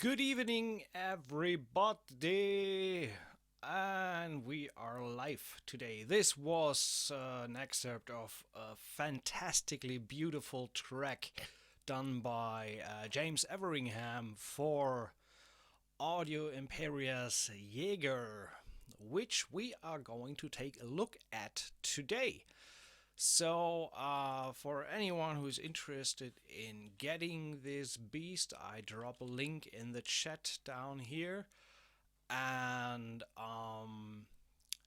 Good evening, everybody, and we are live today. This was an excerpt of a fantastically beautiful track done by James Everingham for Audio Imperia's Jaeger, which we are going to take a look at today. So, for anyone who's interested in getting this beast, I drop a link in the chat down here. And,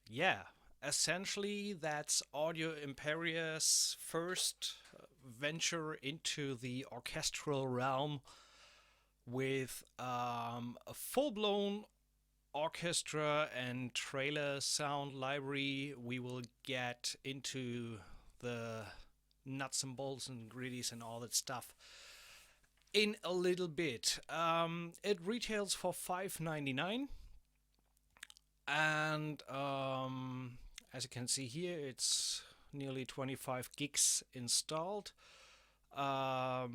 yeah, essentially, that's Audio Imperia's first venture into the orchestral realm with a full blown orchestra and trailer sound library. We will get into the nuts and bolts and gritties and all that stuff in a little bit. It retails for $5.99, and as you can see here, it's nearly 25 gigs installed. A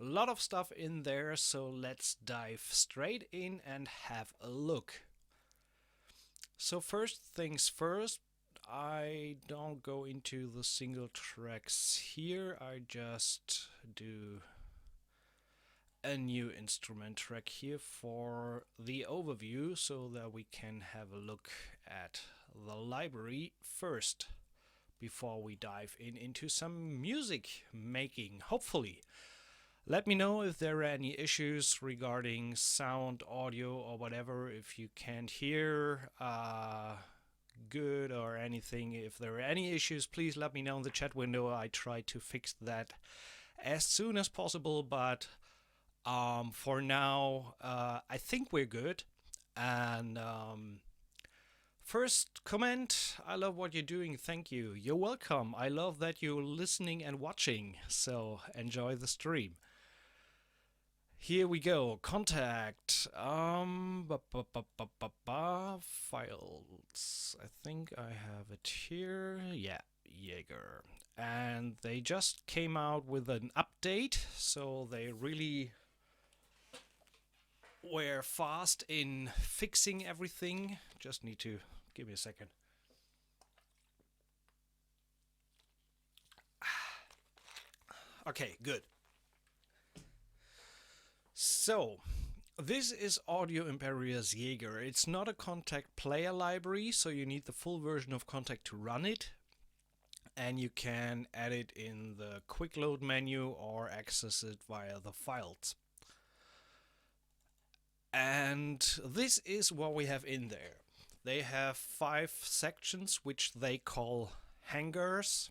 lot of stuff in there, so let's dive straight in and have a look. So first things first, I don't go into the single tracks here. I just do a new instrument track here for the overview so that we can have a look at the library first before we dive into some music making, hopefully. Let me know if there are any issues regarding sound, audio, or whatever. If you can't hear good or anything, if there are any issues, please let me know in the chat window. I try to fix that as soon as possible, but for now, I think we're good. And first comment, I love what you're doing. Thank you. You're welcome. I love that you're listening and watching. So enjoy the stream. Here we go. Contact. Files. I think I have it here. Yeah, Jaeger. And they just came out with an update, so they really were fast in fixing everything. Just need to give me a second. Okay, good. So, this is Audio Imperia's Jaeger. It's not a Kontakt player library, so you need the full version of Kontakt to run it. And you can add it in the quick load menu or access it via the files. And this is what we have in there. They have 5 sections which they call hangars.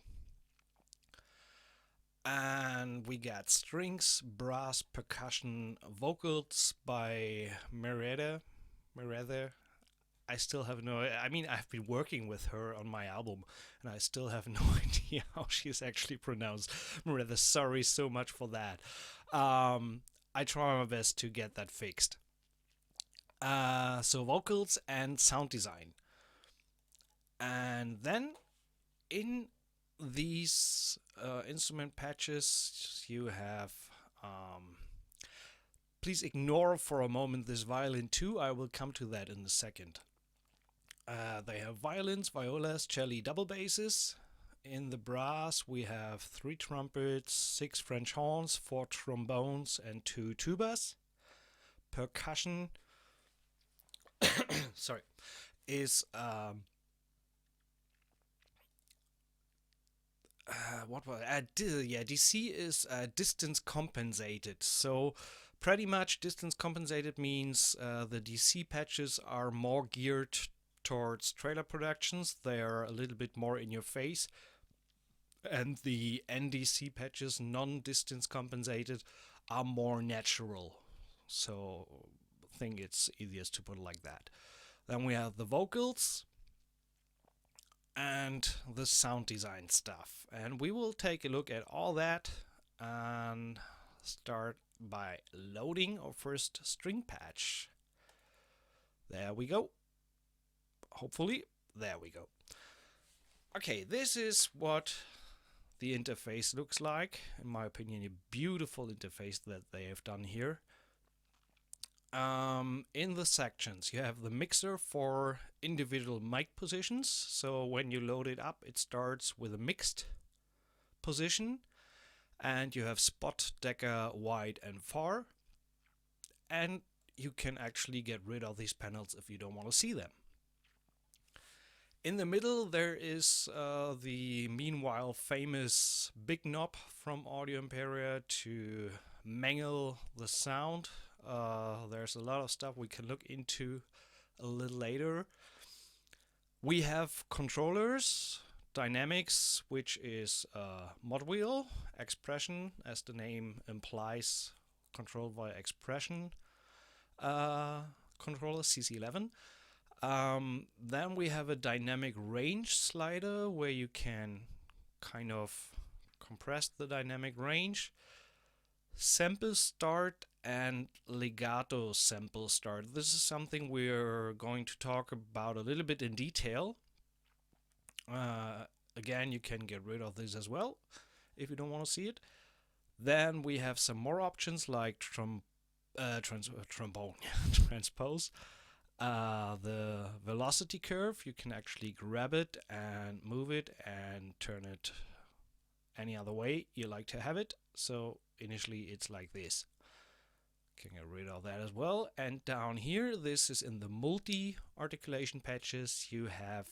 And we got strings, brass, percussion, vocals by Merida. I still have no... I mean, I've been working with her on my album, and I still have no idea how she's actually pronounced. Merida, sorry so much for that. I try my best to get that fixed. So vocals and sound design. And then in these instrument patches you have please ignore for a moment this violin too. I will come to that in a second. They have violins, violas, cello, double basses. In the brass we have 3 trumpets, 6 French horns, 4 trombones and 2 tubas. Percussion sorry, is what was DC is distance compensated. So pretty much distance compensated means the DC patches are more geared towards trailer productions. They are a little bit more in your face, and the NDC patches, non-distance compensated, are more natural. So I think it's easiest to put it like that. Then we have the vocals and the sound design stuff, and we will take a look at all that and start by loading our first string patch. There we go. Hopefully, there we go. Okay, this is what the interface looks like. In my opinion, a beautiful interface that they have done here. In the sections, you have the mixer for individual mic positions. So when you load it up, it starts with a mixed position, and you have spot, decker, wide, and far. And you can actually get rid of these panels if you don't want to see them. In the middle, there is the meanwhile famous big knob from Audio Imperia to mangle the sound. There's a lot of stuff we can look into a little later. We have controllers, dynamics, which is mod wheel, expression, as the name implies, controlled via expression. Controller CC11. Then we have a dynamic range slider where you can kind of compress the dynamic range. Sample start and legato sample start. This is something we're going to talk about a little bit in detail. Again, you can get rid of this as well if you don't want to see it. Then we have some more options like trombone, transpose. The velocity curve, you can actually grab it and move it and turn it any other way you like to have it. So initially it's like this. Can get rid of that as well. And down here, this is in the multi articulation patches. You have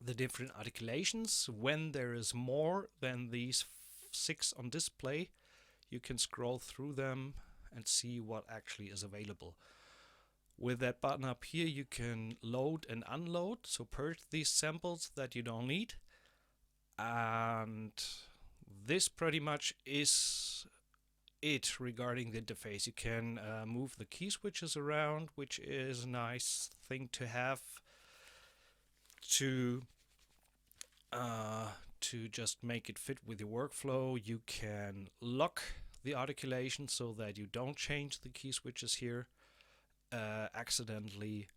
the different articulations. When there is more than these 6 on display, you can scroll through them and see what actually is available. With that button up here, you can load and unload, so purge these samples that you don't need. And this pretty much is it regarding the interface. You can move the key switches around, which is a nice thing to have to just make it fit with your workflow. You can lock the articulation so that you don't change the key switches here accidentally.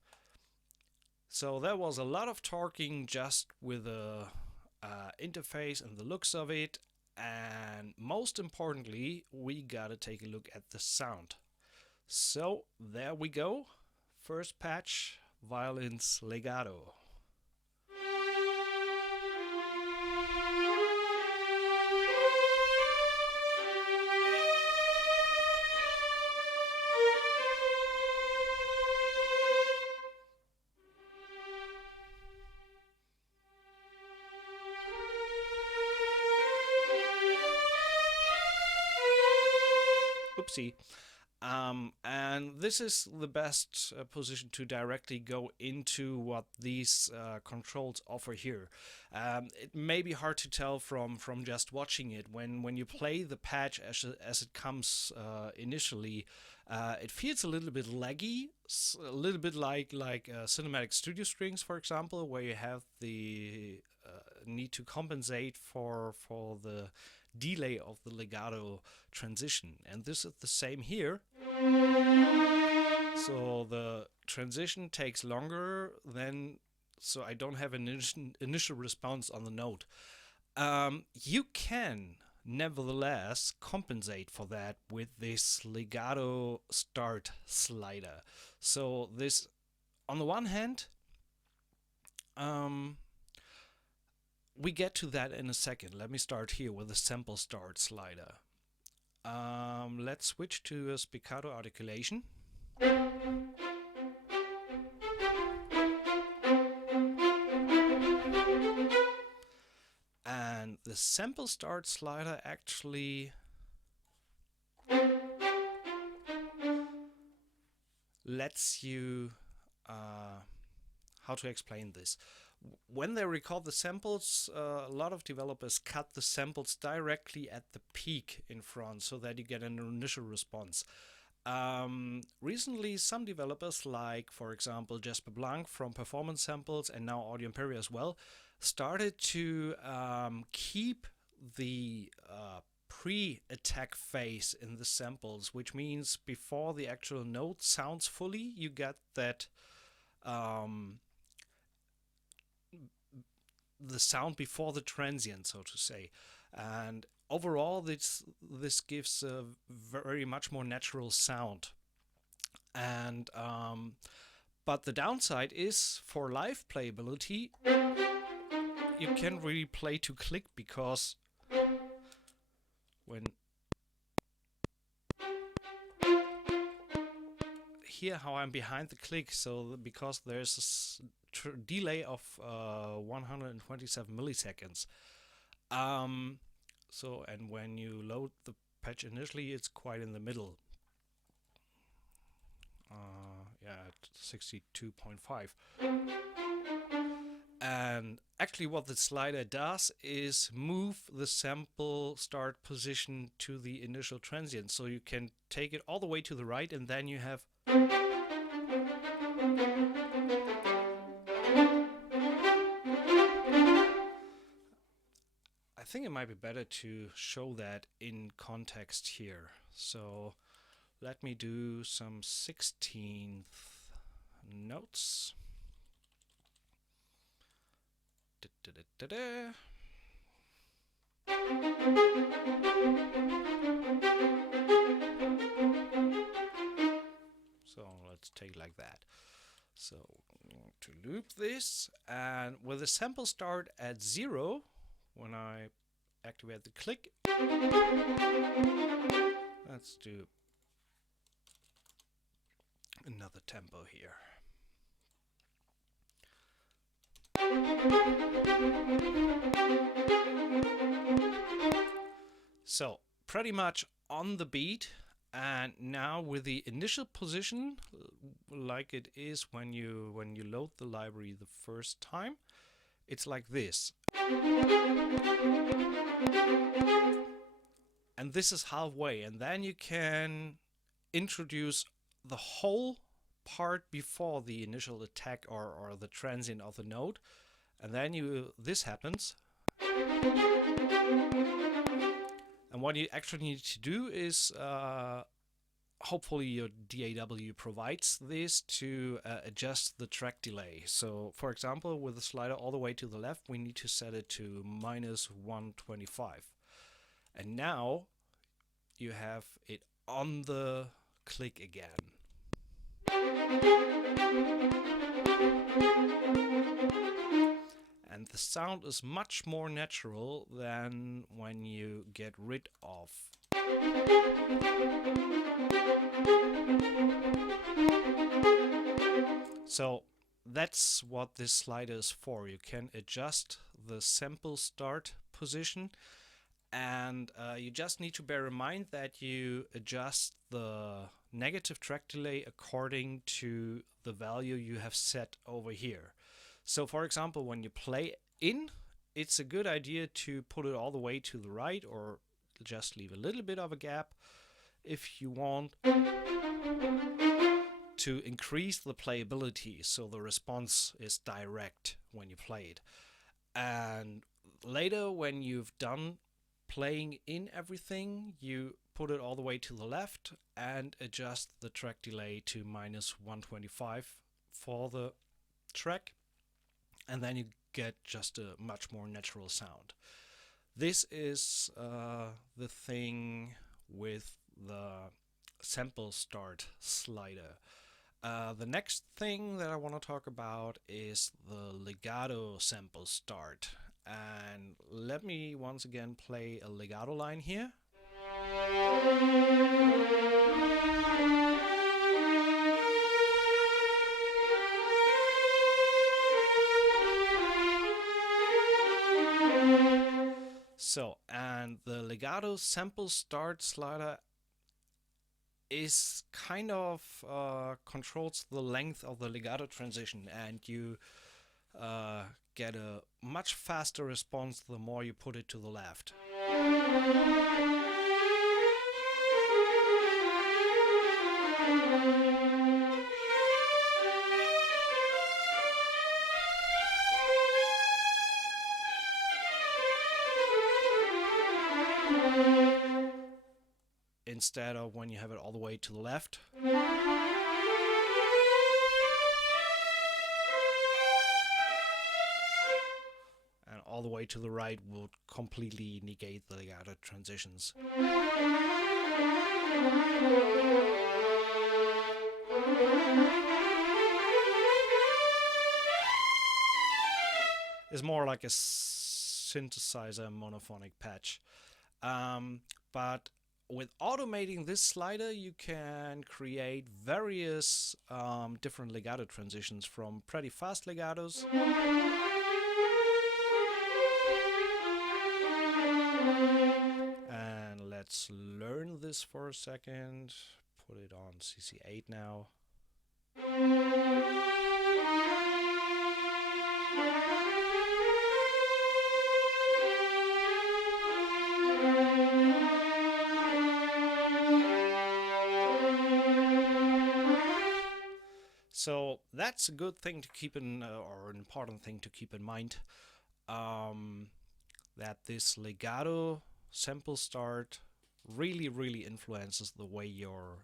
So there was a lot of talking just with the interface and the looks of it, and most importantly, we gotta take a look at the sound. So there we go. First patch, violins legato. Oopsie. And this is the best position to directly go into what these controls offer here. It may be hard to tell from just watching it. When you play the patch as it comes initially, it feels a little bit laggy, a little bit like cinematic studio strings, for example, where you have the need to compensate for the delay of the legato transition, and this is the same here. So the transition takes longer than, so I don't have an initial response on the note. You can nevertheless compensate for that with this legato start slider. So this, on the one hand, we get to that in a second. Let me start here with the sample start slider. Let's switch to a spiccato articulation. And the sample start slider actually lets you, how to explain this? When they record the samples, a lot of developers cut the samples directly at the peak in front so that you get an initial response. Recently, some developers, like for example Jesper Blank from Performance Samples and now Audio Imperia as well, started to keep the pre-attack phase in the samples, which means before the actual note sounds fully, you get that the sound before the transient, so to say. And overall, this gives a very much more natural sound. And but the downside is for live playability, you can't really play to click, because when here how I'm behind the click, so because there's a delay of 127 milliseconds. So, and when you load the patch initially, it's quite in the middle. Yeah, at 62.5. And actually what the slider does is move the sample start position to the initial transient. So you can take it all the way to the right, and then you have I think it might be better to show that in context here. So let me do some 16th notes. So let's take like that. So I'm going to loop this, and with the sample start at 0, when I activate the click, let's do another tempo here. So pretty much on the beat, and now with the initial position, like it is when you load the library the first time, it's like this. And this is halfway, and then you can introduce the whole part before the initial attack or the transient of the note, and then this happens. And what you actually need to do is hopefully your DAW provides this to adjust the track delay. So for example, with the slider all the way to the left, we need to set it to -125. And now you have it on the click again. And the sound is much more natural than when you get rid of. So that's what this slider is for. You can adjust the sample start position, and you just need to bear in mind that you adjust the negative track delay according to the value you have set over here. So for example, when you play in, it's a good idea to put it all the way to the right, or just leave a little bit of a gap if you want to increase the playability, so the response is direct when you play it. And later, when you've done playing in everything, you put it all the way to the left and adjust the track delay to -125 for the track, and then you get just a much more natural sound. This is the thing with the sample start slider. The next thing that I want to talk about is the legato sample start. And let me once again play a legato line here. So, and the legato sample start slider is kind of controls the length of the legato transition, and you get a much faster response the more you put it to the left. Instead of when you have it all the way to the left. And all the way to the right would completely negate the legato transitions. It's more like a synthesizer monophonic patch. But with automating this slider, you can create various different legato transitions, from pretty fast legatos and let's learn this for a second. Put it on CC8 now. So that's a good thing to keep in, or an important thing to keep in mind, that this legato sample start really influences the way your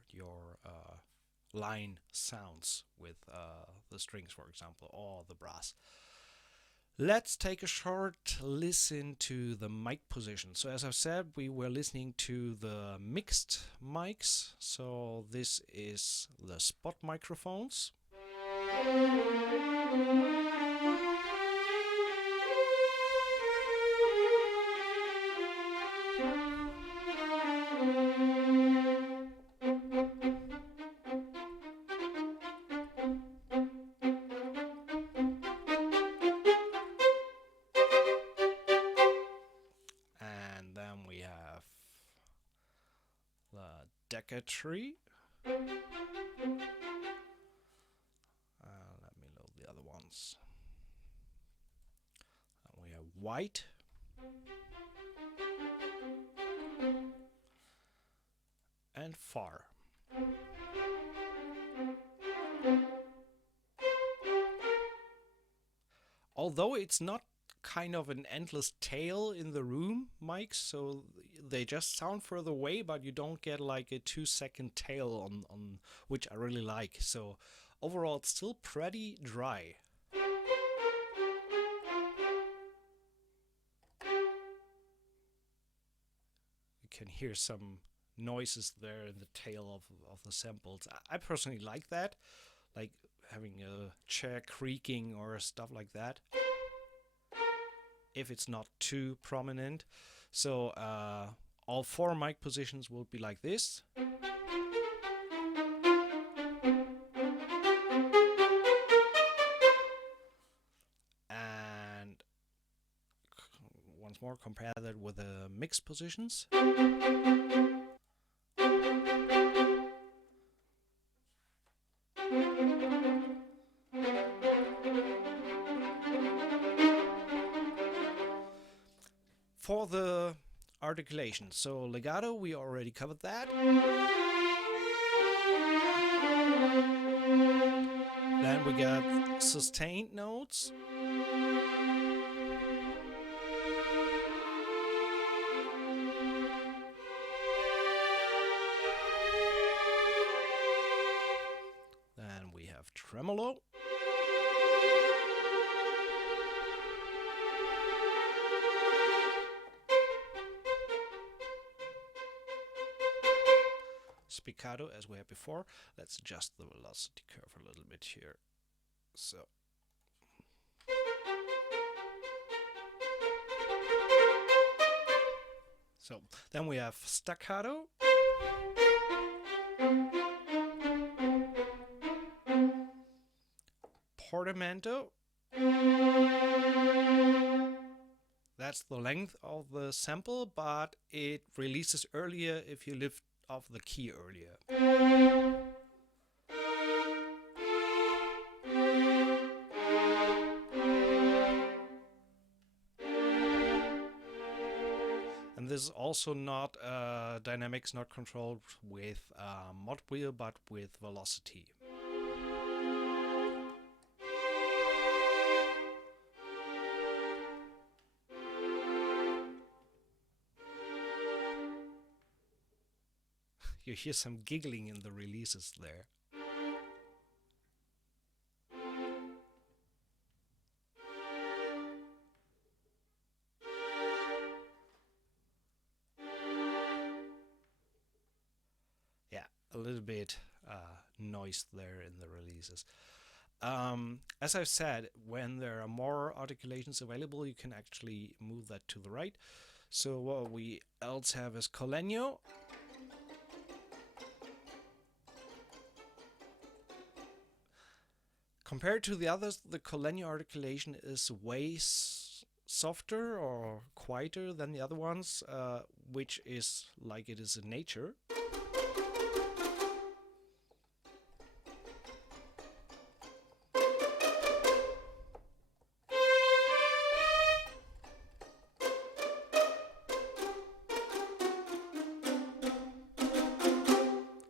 line sounds with the strings, for example, or the brass. Let's take a short listen to the mic position. So as I said, we were listening to the mixed mics. So this is the spot microphones. And then we have the Jaeger tree. Let me load the other ones. And we have white. And far. Although it's not kind of an endless tail in the room mics, so they just sound further away, but you don't get like a 2-second tail on which I really like. So overall it's still pretty dry. You can hear some noises there in the tail of the samples. I personally like that, like having a chair creaking or stuff like that, if it's not too prominent. So all 4 mic positions will be like this. And once more, compare that with the mixed positions. For the articulation, so legato, we already covered that. Then we got sustained notes. Then we have tremolo. Spiccato, as we had before. Let's adjust the velocity curve a little bit here. So then we have staccato. Portamento. That's the length of the sample, but it releases earlier if you lift off the key earlier. And this is also not dynamics, not controlled with mod wheel, but with velocity. You hear some giggling in the releases there. Yeah, a little bit noise there in the releases. As I've said, when there are more articulations available, you can actually move that to the right. So what we else have is Colegno. Compared to the others, the Colegno articulation is way softer or quieter than the other ones, which is like it is in nature.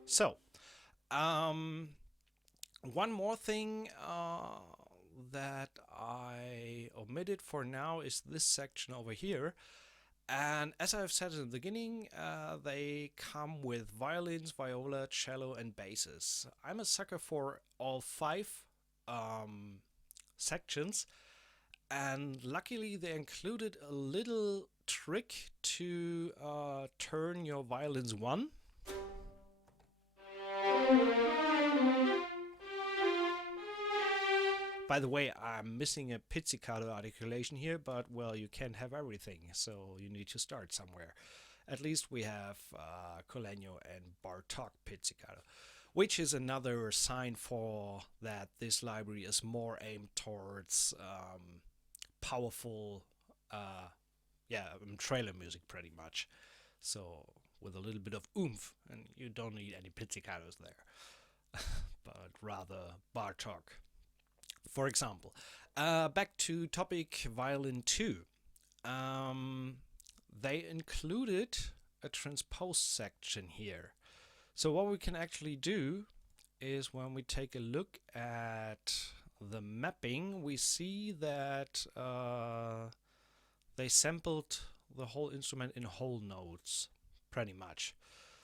So, one more thing that I omitted for now is this section over here. And as I've said in the beginning, they come with violins, viola, cello, and basses. I'm a sucker for all 5 sections, and luckily they included a little trick to turn your violins 1. By the way, I'm missing a pizzicato articulation here, but well, you can't have everything, so you need to start somewhere. At least we have Colegno and Bartók pizzicato, which is another sign for that this library is more aimed towards powerful, trailer music pretty much. So with a little bit of oomph, and you don't need any pizzicatos there, but rather Bartók. For example, back to topic violin 2. They included a transpose section here. So what we can actually do is when we take a look at the mapping, we see that they sampled the whole instrument in whole notes, pretty much.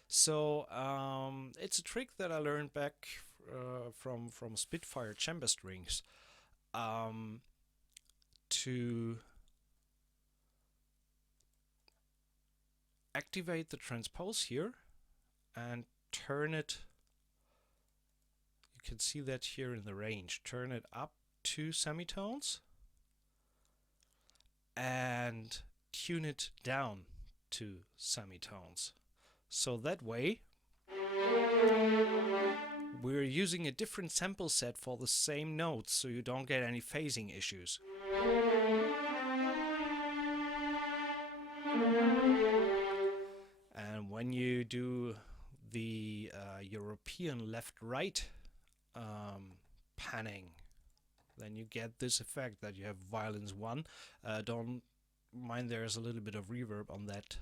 So it's a trick that I learned back from Spitfire chamber strings, to activate the transpose here and turn it. You can see that here in the range. Turn it up 2 semitones and tune it down 2 semitones. So that way we're using a different sample set for the same notes, so you don't get any phasing issues. And when you do the European left-right panning, then you get this effect that you have violins 1. Don't mind, there's a little bit of reverb on that.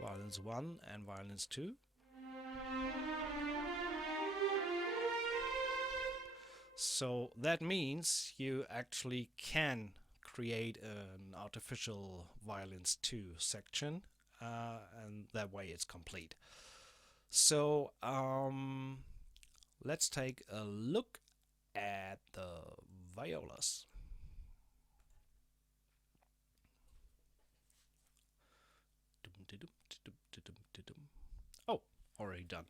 Violins 1 and violins 2. So that means you actually can create an artificial violins 2 section, and that way it's complete. So let's take a look at the violas. Oh, already done.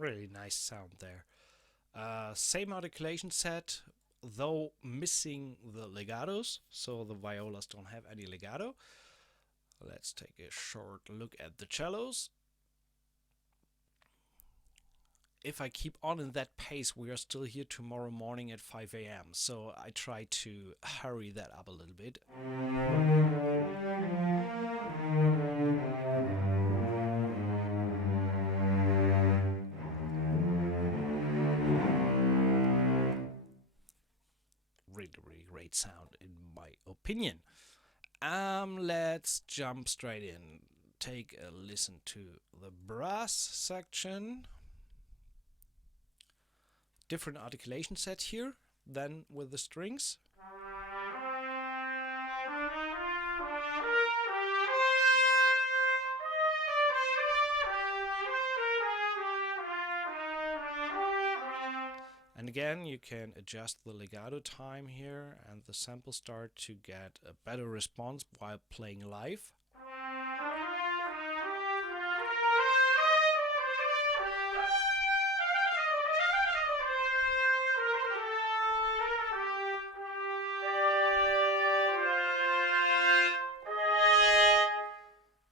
Really nice sound there. Same articulation set, though missing the legatos, so the violas don't have any legato. Let's take a short look at the cellos. If I keep on in that pace, we are still here tomorrow morning at 5 a.m. So I try to hurry that up a little bit. great sound in my opinion. Let's jump straight in. Take a listen to the brass section. Different articulation set here than with the strings. And again, you can adjust the legato time here and the sample start to get a better response while playing live.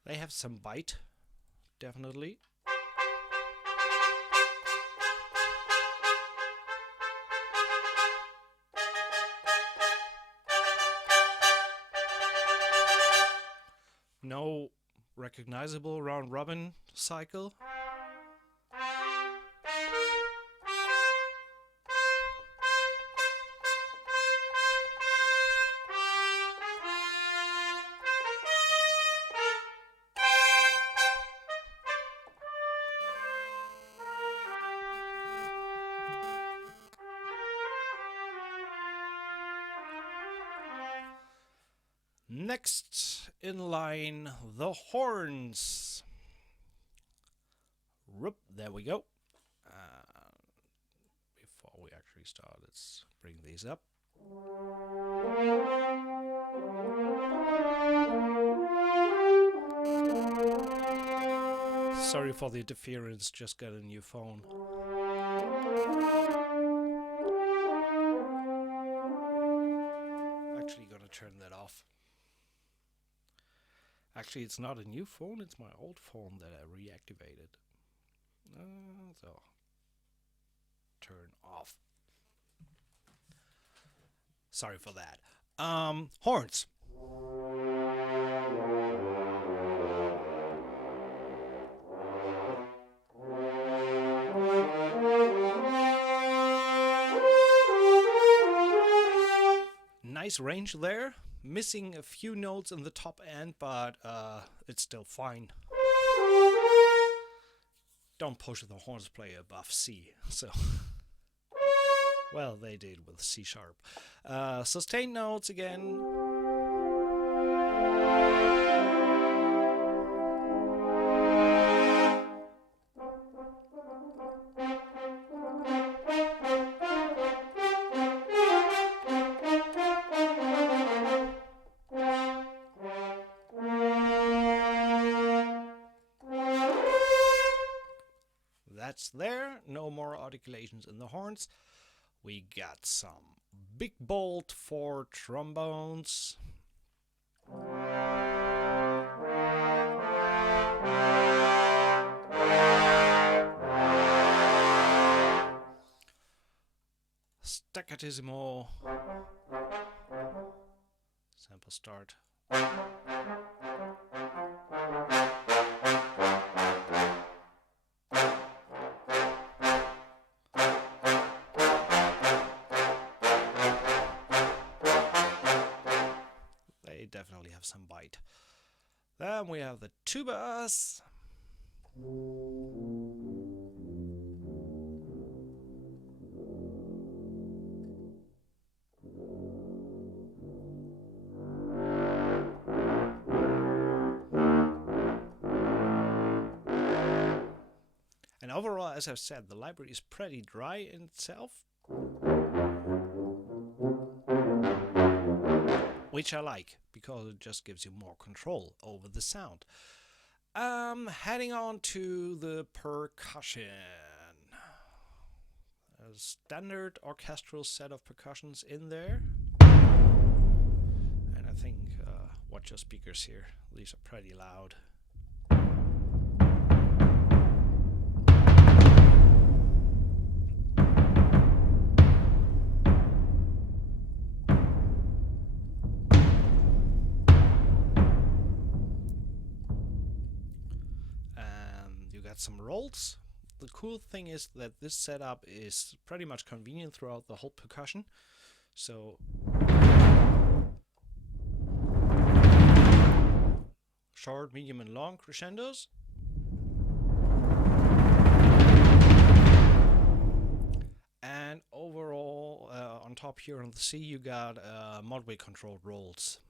They have some bite, definitely. No recognizable round robin cycle. Next in line, the horns. There we go. Before we actually start, let's bring these up. Sorry for the interference, just got a new phone. Actually gonna turn that off. Actually, it's not a new phone, it's my old phone that I reactivated. So, turn off. Sorry for that. Horns. Nice range there. Missing a few notes in the top end, but it's still fine. Don't push the horns player above C. So, well, they did with C sharp. Sustained notes again. That's there. No more articulations in the horns. We got some big bolt for trombones. Staccatissimo. Sample start. Definitely have some bite. Then we have the tubas. And overall, as I've said, the library is pretty dry in itself, which I like, because it just gives you more control over the sound. Heading on to the percussion. A standard orchestral set of percussions in there. And I think, watch your speakers here, these are pretty loud. Some rolls. The cool thing is that this setup is pretty much convenient throughout the whole percussion. So short, medium, and long crescendos. And overall, on top here on the C, you got multiple controlled rolls.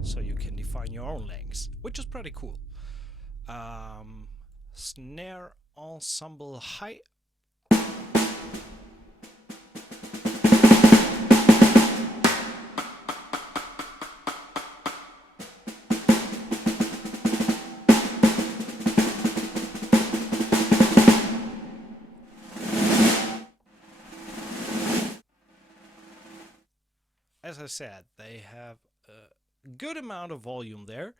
So you can define your own lengths, which is pretty cool. Snare ensemble high. As I said, they have a good amount of volume there.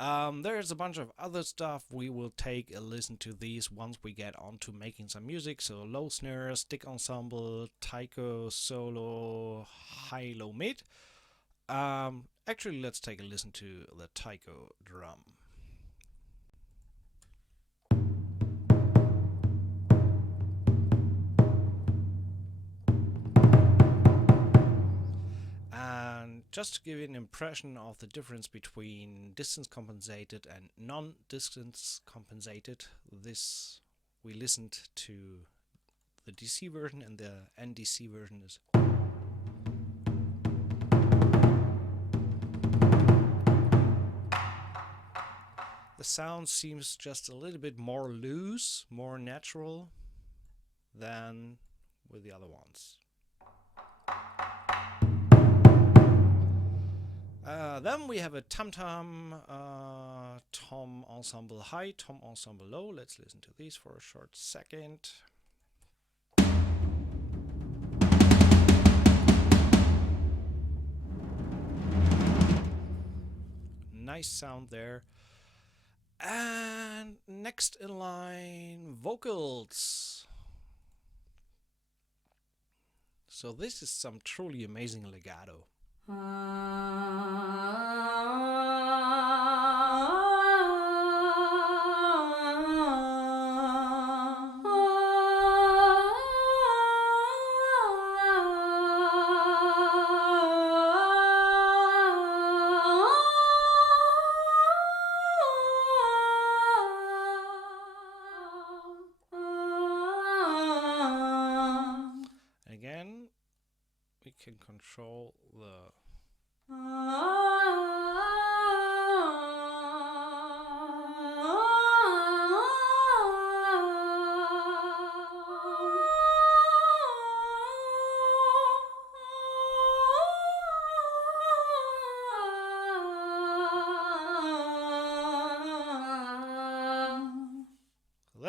There's a bunch of other stuff. We will take a listen to these once we get on to making some music. So low snare, stick ensemble, taiko, solo, high, low, mid. Actually, let's take a listen to the taiko drum. And just to give you an impression of the difference between distance compensated and non-distance compensated, we listened to the DC version, and the NDC version is. The sound seems just a little bit more loose, more natural than with the other ones. Then we have a tom-tom, tom ensemble high, tom ensemble low. Let's listen to these for a short second. Nice sound there. And next in line, vocals. So this is some truly amazing legato. Again, we can control the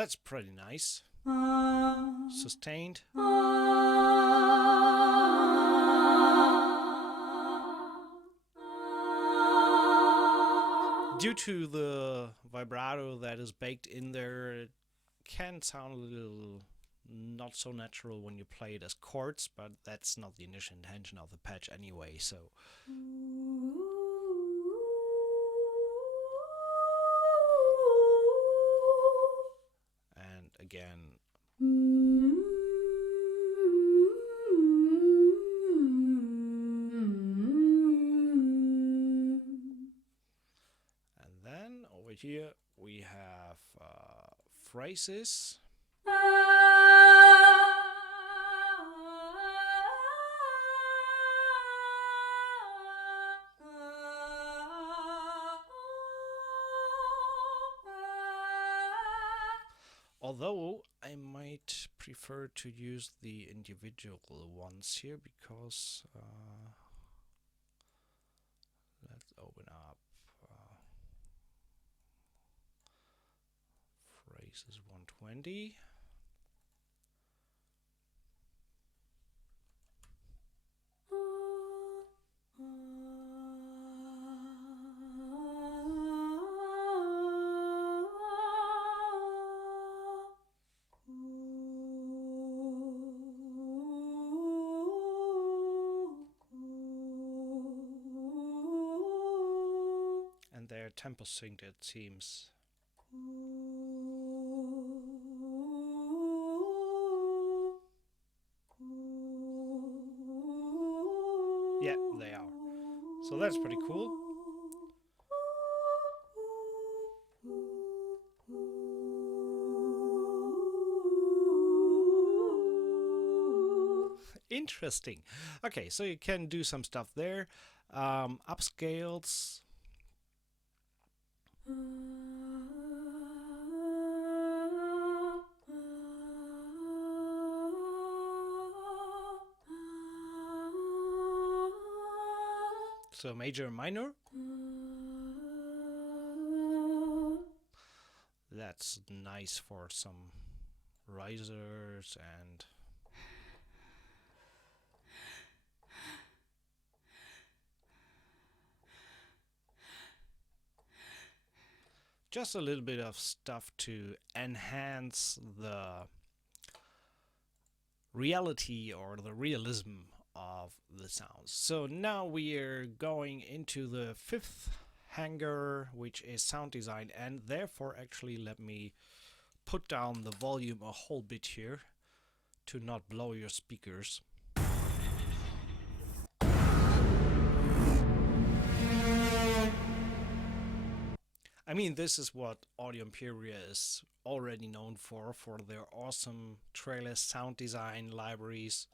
that's pretty nice. Sustained. Due to the vibrato that is baked in there, it can sound a little not so natural when you play it as chords, but that's not the initial intention of the patch anyway, so. And again. And then over here we have phrases. Although I might prefer to use the individual ones here because let's open up phrases 120. And they're tempo synced, it seems. Yeah, they are. So that's pretty cool. Interesting. Okay, so you can do some stuff there. Upscales. So major and minor. That's nice for some risers and just a little bit of stuff to enhance the reality or the realism of the sounds. So now we are going into the fifth hanger, which is sound design, and therefore actually let me put down the volume a whole bit here to not blow your speakers. I mean, this is what Audio Imperia is already known for their awesome trailer sound design libraries.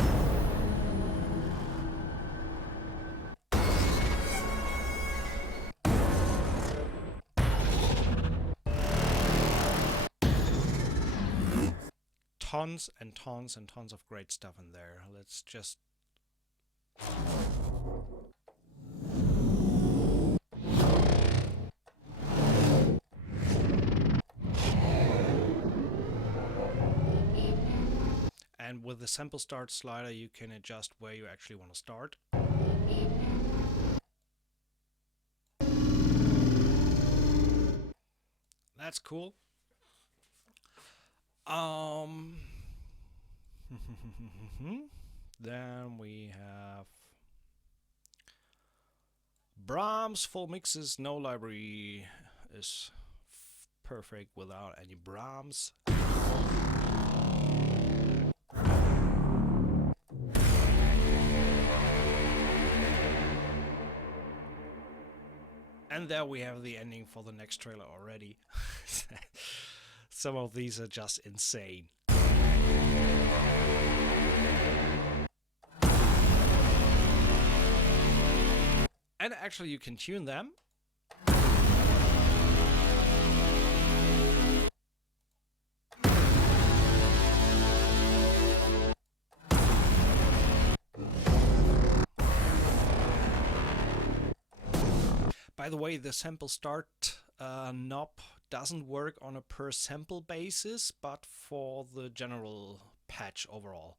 Tons and tons and tons of great stuff in there. Let's just and with the sample start slider you can adjust where you actually want to start. That's cool. Then we have Brahms full mixes. No library is perfect without any Brahms. And there we have the ending for the next trailer already. Some of these are just insane. And actually you can tune them. By the way, the sample start knob doesn't work on a per sample basis, but for the general patch overall.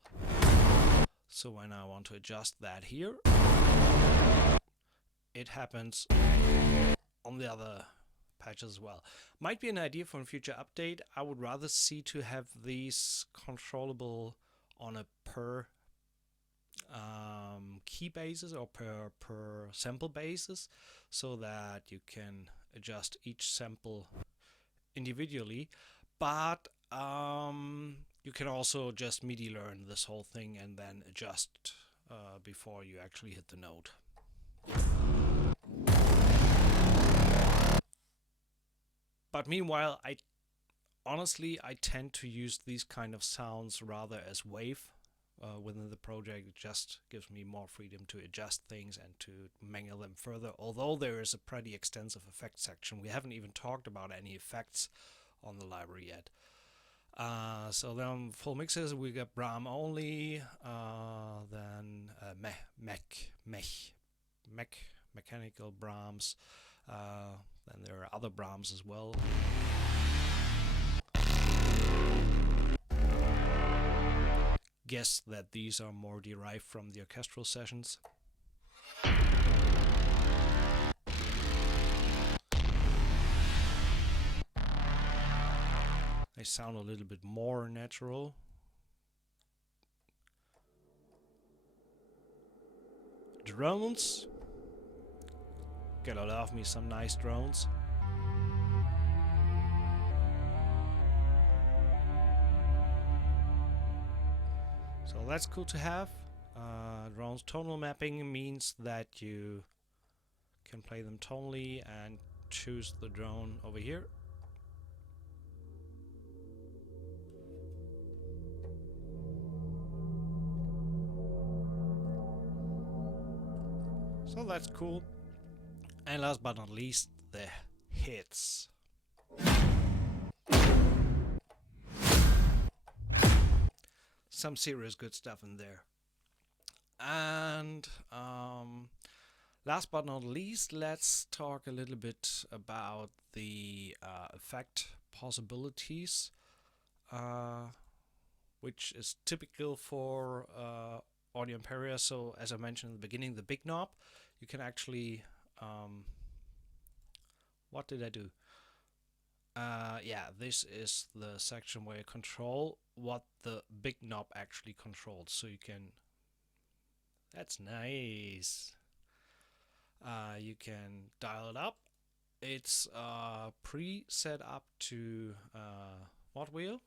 So when I want to adjust that here, it happens on the other patch as well. Might be an idea for a future update. I would rather see to have these controllable on a per key basis or per sample basis, so that you can adjust each sample individually, but you can also just MIDI learn this whole thing and then adjust before you actually hit the note. But meanwhile, I tend to use these kind of sounds rather as wave within the project. It just gives me more freedom to adjust things and to mangle them further, although there is a pretty extensive effects section. We haven't even talked about any effects on the library yet. So then full mixes, we got Brahm only, then mechanical Brahms, then there are other Brahms as well. Guess that these are more derived from the orchestral sessions. They sound a little bit more natural. Drones. Gotta love me some nice drones. So that's cool to have. Drones tonal mapping means that you can play them tonally and choose the drone over here. So that's cool. And last but not least, the hits. Some serious good stuff in there. And last but not least, let's talk a little bit about the effect possibilities, which is typical for audio Imperia. So as I mentioned in the beginning, the big knob, you can actually what did I do? Yeah, this is the section where you control what the big knob actually controls. So you can, that's nice. You can dial it up. It's pre-set up to what wheel?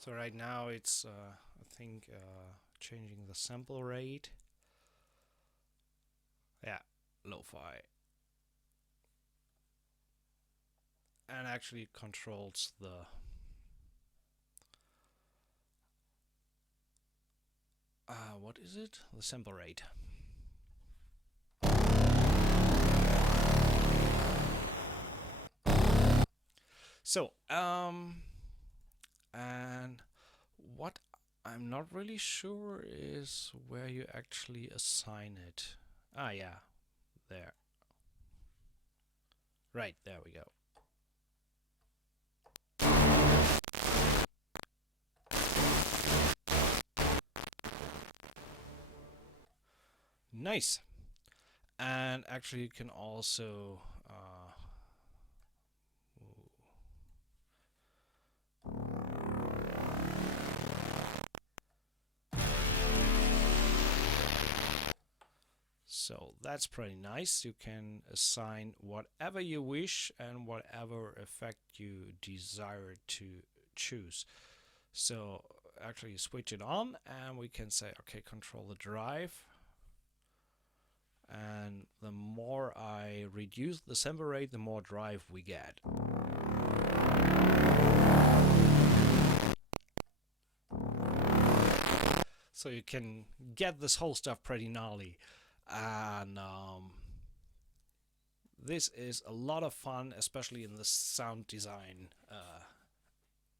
So right now it's I think changing the sample rate. Yeah, lo-fi. And actually controls the what is it? The sample rate. So and what I'm not really sure is where you actually assign it. Ah, yeah, there. Right, there we go. Nice. And actually you can also so that's pretty nice. You can assign whatever you wish and whatever effect you desire to choose. So actually switch it on and we can say, okay, control the drive. And the more I reduce the sample rate, the more drive we get. So you can get this whole stuff pretty gnarly. And this is a lot of fun, especially in the sound design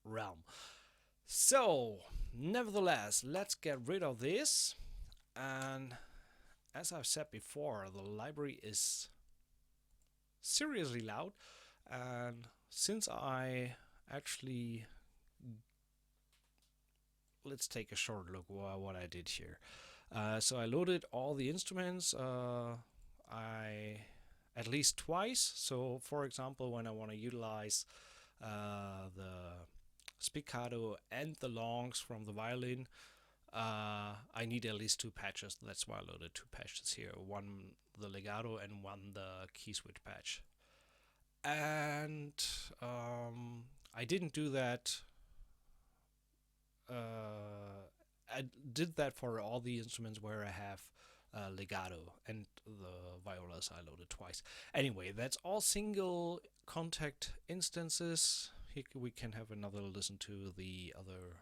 realm. So, nevertheless, let's get rid of this. And as I've said before, the library is seriously loud. And since I actually, let's take a short look at what I did here. So I loaded all the instruments at least twice. So for example, when I want to utilize the spiccato and the longs from the violin, I need at least two patches. That's why I loaded two patches here. One the legato and one the key switch patch. And I didn't do that. I did that for all the instruments where I have legato, and the violas I loaded twice. Anyway, that's all single contact instances. Here we can have another listen to the other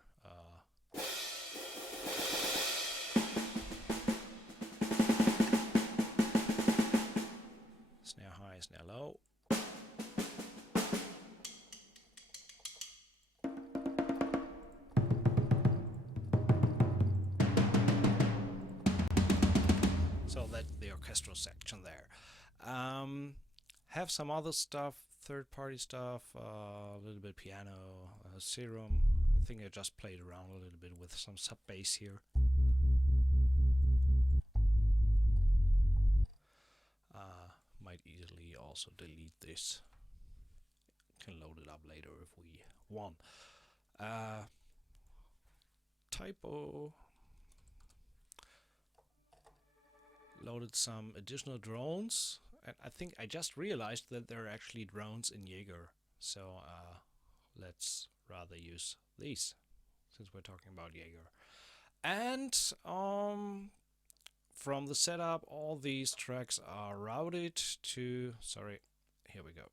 snare high, snare low. So that's the orchestral section there. Have some other stuff, third-party stuff, a little bit piano, serum. I think I just played around a little bit with some sub bass here. Might easily also delete this. Can load it up later if we want. Typo. Loaded some additional drones, and I think I just realized that there are actually drones in Jaeger. So let's rather use these since we're talking about Jaeger. And from the setup, all these tracks are routed to. Sorry, here we go.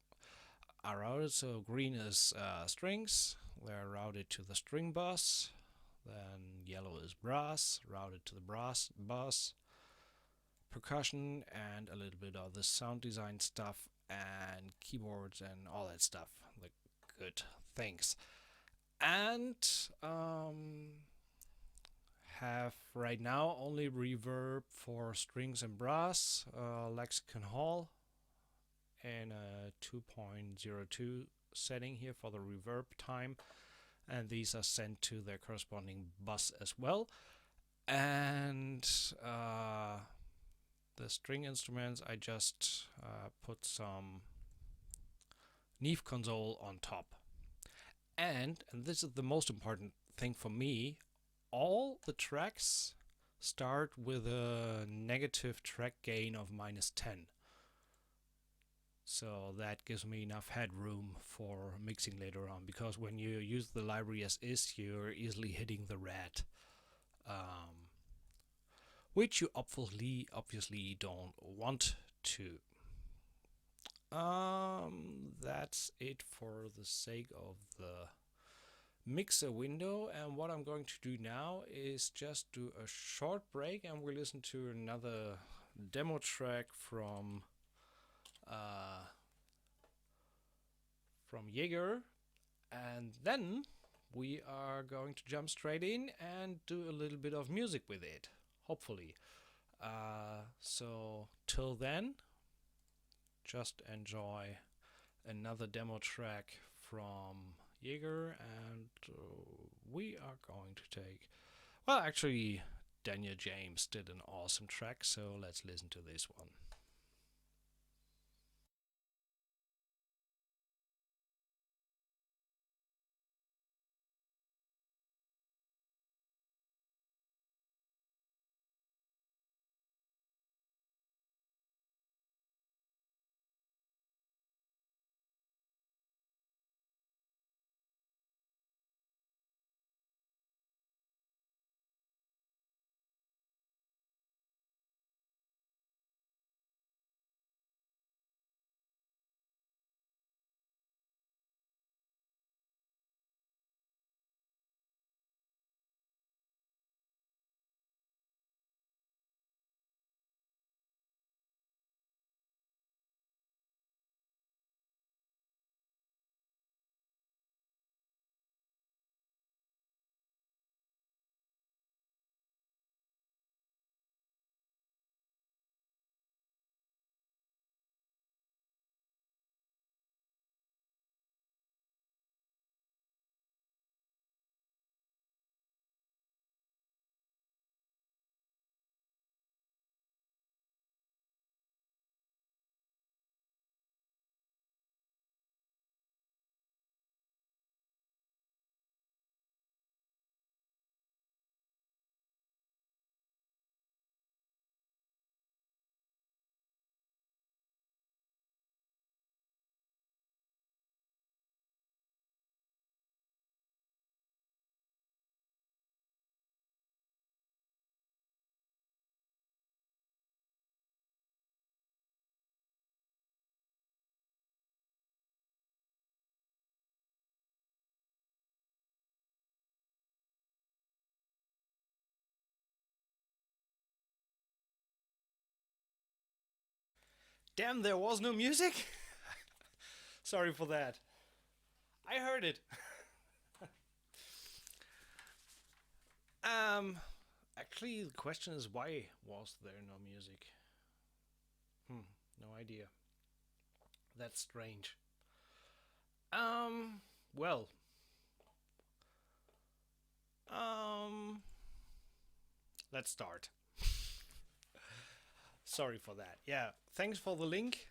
Are routed, so green is strings. They're routed to the string bus. Then yellow is brass, routed to the brass bus. Percussion and a little bit of the sound design stuff and keyboards and all that stuff, the good things. And have right now only reverb for strings and brass, Lexicon Hall, and a 2.02 setting here for the reverb time, and these are sent to their corresponding bus as well. And the string instruments, I just put some Neve console on top. And this is the most important thing for me, all the tracks start with a negative track gain of -10. So that gives me enough headroom for mixing later on, because when you use the library as is, you're easily hitting the red. Which you obviously don't want to. That's it for the sake of the mixer window, and what I'm going to do now is just do a short break and we'll listen to another demo track from Jaeger, and then we are going to jump straight in and do a little bit of music with it, hopefully. So till then, just enjoy another demo track from Jaeger, and we are going to take, well, actually Daniel James did an awesome track, so let's listen to this one. Damn, there was no music? Sorry for that. I heard it. Actually, the question is, why was there no music? No idea. That's strange. Well, um, let's start. Sorry for that. Yeah, thanks for the link.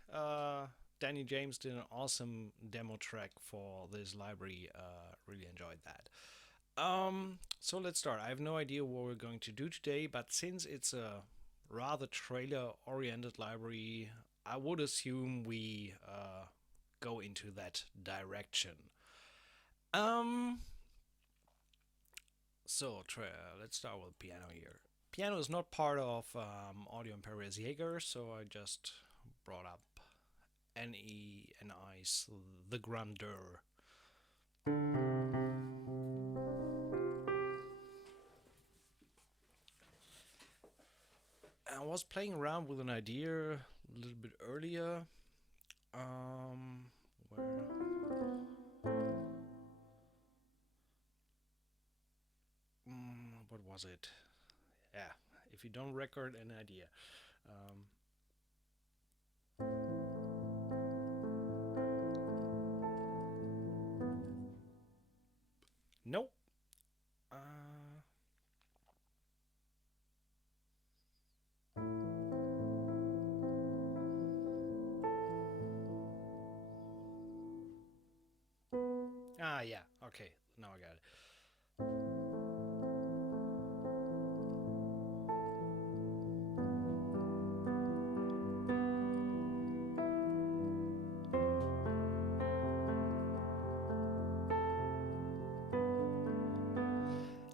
Danny James did an awesome demo track for this library. Really enjoyed that. So let's start. I have no idea what we're going to do today, but since it's a rather trailer-oriented library, I would assume we go into that direction. Um, let's start with piano here. Piano is not part of Audio Imperia's Jaeger, so I just brought up NE's The Grandeur. I was playing around with an idea a little bit earlier. Where? What was it? Yeah, if you don't record an idea. Nope. Uh, yeah. Okay, now I got it.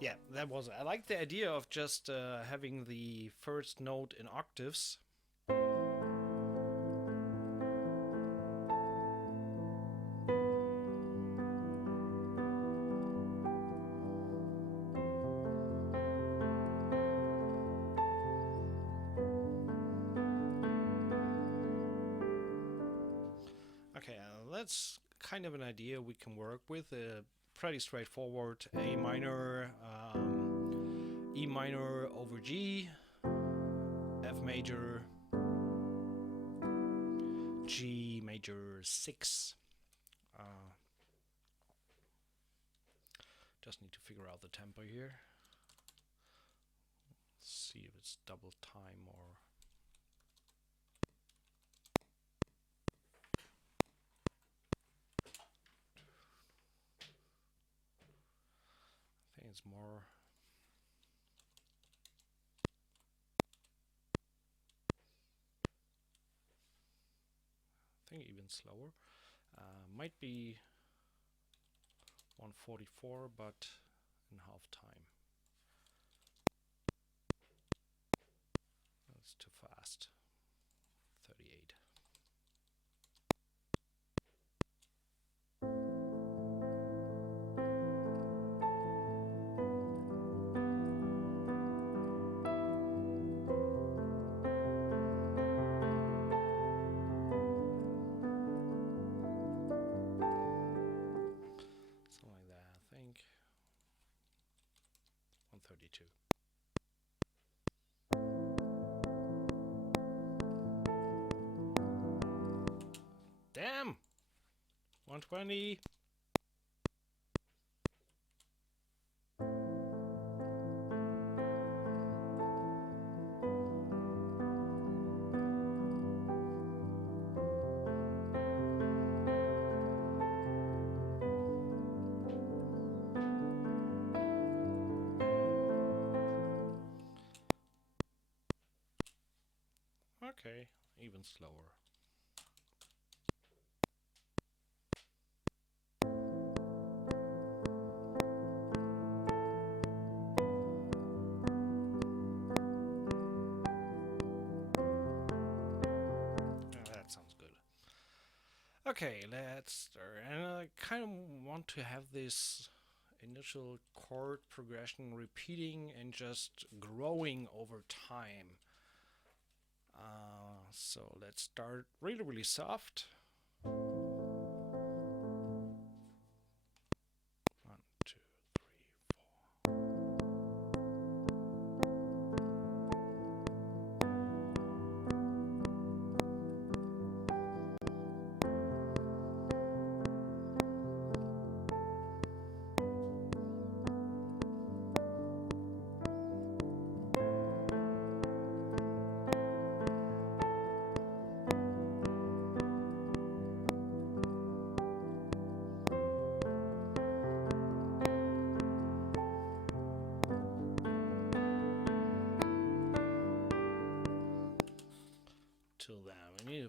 Yeah, that was it. I like the idea of just having the first note in octaves. Okay, that's kind of an idea we can work with. Pretty straightforward. A minor, E minor over G, F major, G major 6. Just need to figure out the tempo here. See if it's double time or... I think it's more... I think even slower. Might be 144, but in half time. That's too fast. 38. Something like that, I think. 132. Damn! 120. Okay, even slower. That sounds good. Okay, let's start. And I kind of want to have this initial chord progression repeating and just growing over time. So let's start really, really soft. 1, 2, 3, 4.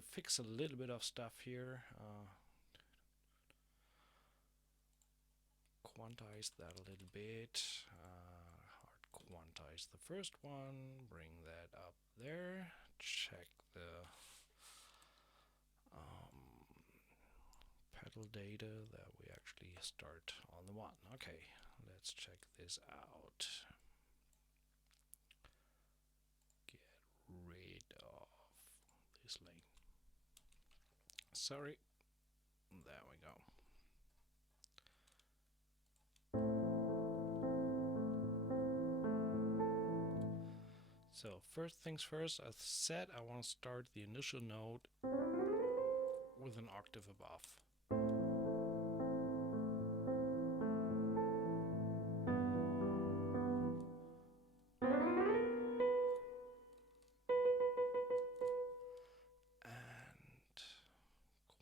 to fix a little bit of stuff here. Quantize that a little bit. Hard quantize the first one. Bring that up there. Check the pedal data that we actually start on the one. Okay, let's check this out. Get rid of this lane. Sorry. There we go. So first things first, as said, I want to start the initial note with an octave above. And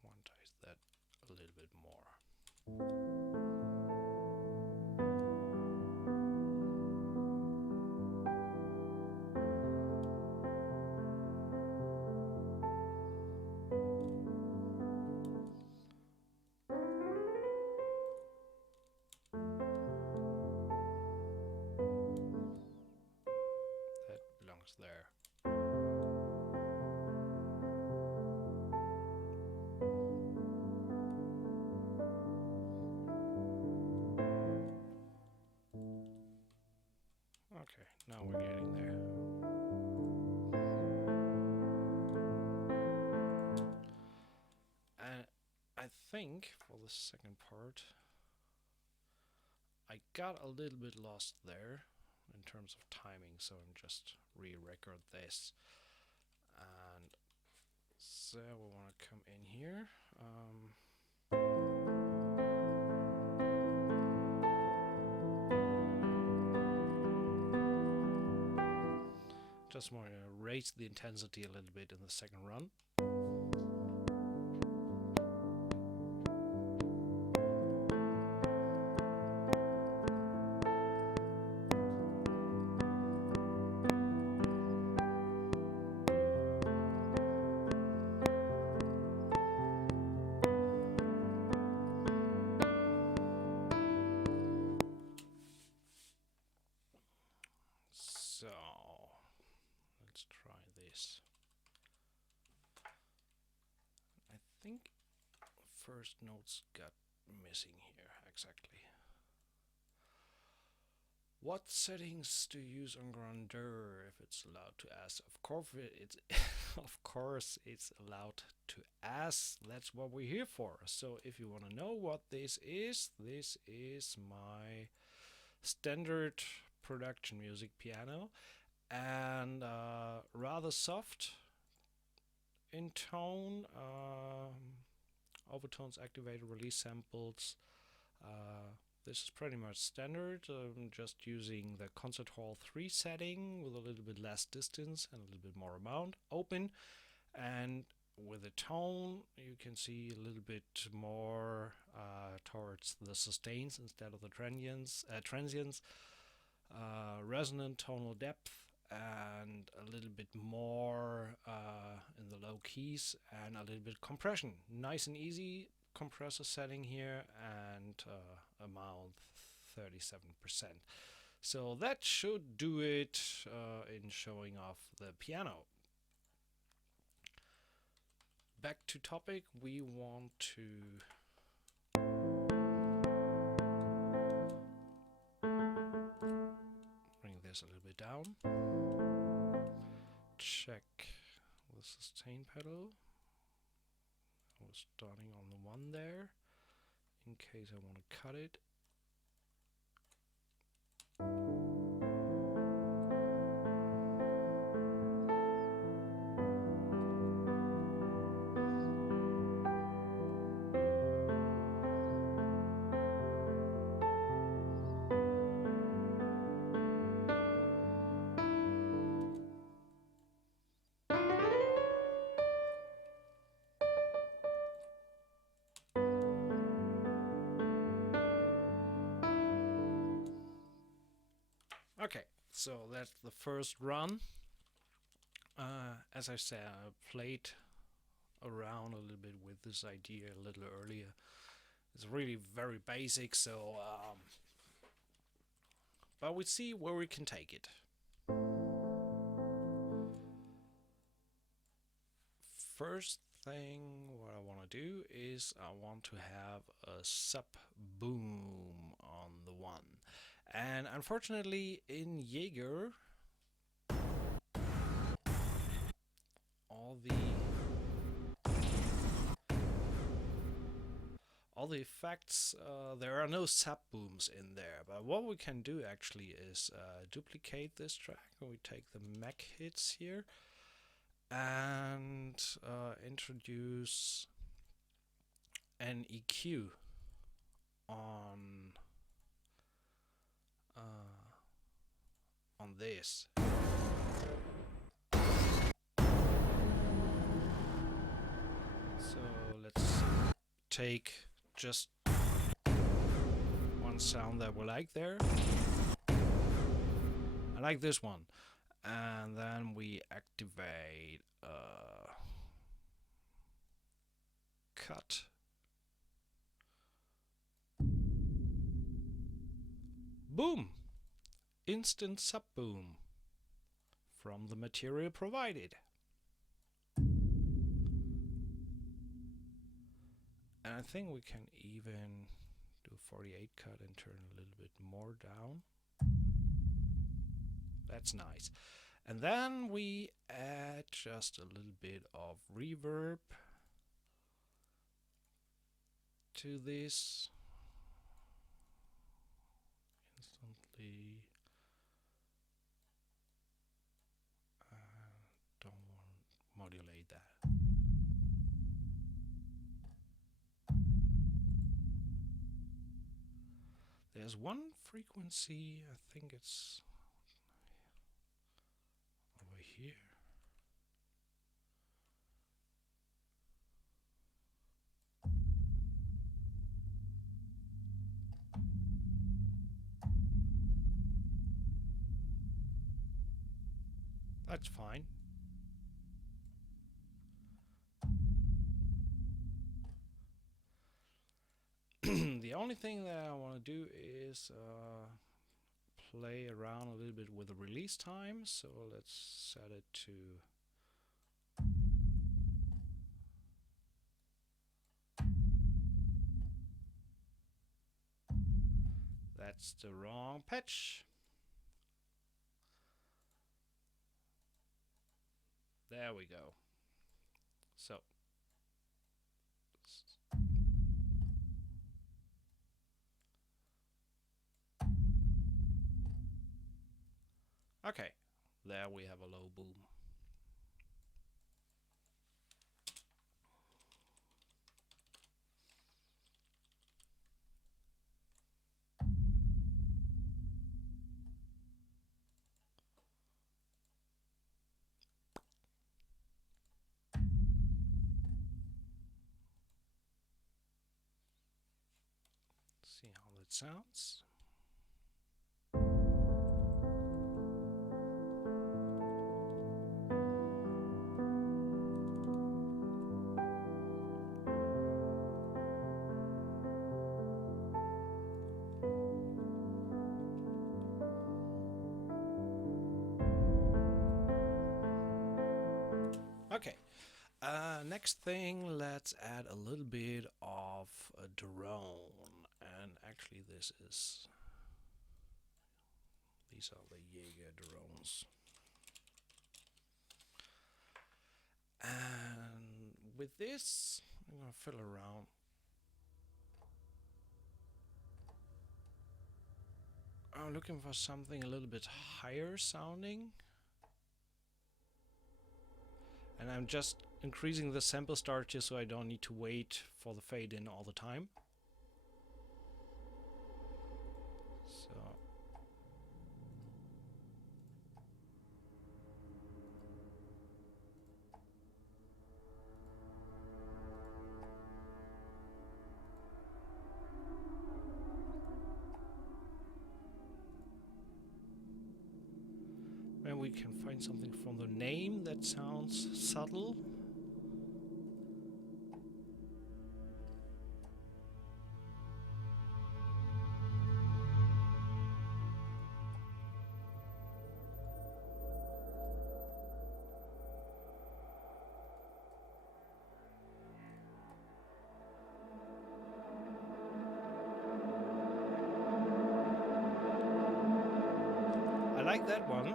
quantize that a little bit more. There. Okay, now we're getting there. And I think for the second part I got a little bit lost there in terms of timing, so I'm just re-record this. And so we want to come in here. Just want to raise the intensity a little bit in the second run. So let's try this. I think first notes got missing here exactly. What settings to use on grandeur if it's allowed to ask? Of course it's of course it's allowed to ask. That's what we're here for. So if you want to know what this is my standard production music piano, and rather soft in tone, overtones, activated, release samples. This is pretty much standard. I'm just using the concert hall 3 setting with a little bit less distance and a little bit more amount open, and with the tone you can see a little bit more towards the sustains instead of the transients, resonant tonal depth, and a little bit more in the low keys, and a little bit compression. Nice and easy compressor setting here, and amount 37%. So that should do it in showing off the piano. Back to topic, we want to bring this a little bit down. Check the sustain pedal. I was starting on the 1 there, in case I want to cut it. Okay, so that's the first run. As I said, I played around a little bit with this idea a little earlier. It's really very basic, so but we see where we can take it. First thing what I want to do is I want to have a sub boom on the one, and unfortunately in Jaeger all the effects, there are no sub booms in there, but what we can do actually is duplicate this track. We take the mech hits here and introduce an EQ on this. So let's take just one sound that we like there. I like this one. And then we activate cut. Boom! Instant sub boom from the material provided. And I think we can even do 48 cut and turn a little bit more down. That's nice. And then we add just a little bit of reverb to this. Instantly. Don't want to modulate that. There's one frequency, I think it's over here. That's fine. The only thing that I want to do is play around a little bit with the release time. So let's set it to that's the wrong pitch. There we go. So okay, there we have a low boom. See how that sounds. Okay, next thing, let's add a little bit of a drone, and actually these are the Jaeger drones. And with this, I'm gonna fiddle around. I'm looking for something a little bit higher sounding. And I'm just increasing the sample start just so I don't need to wait for the fade in all the time. So and we can find something from the name that sounds subtle. like that one.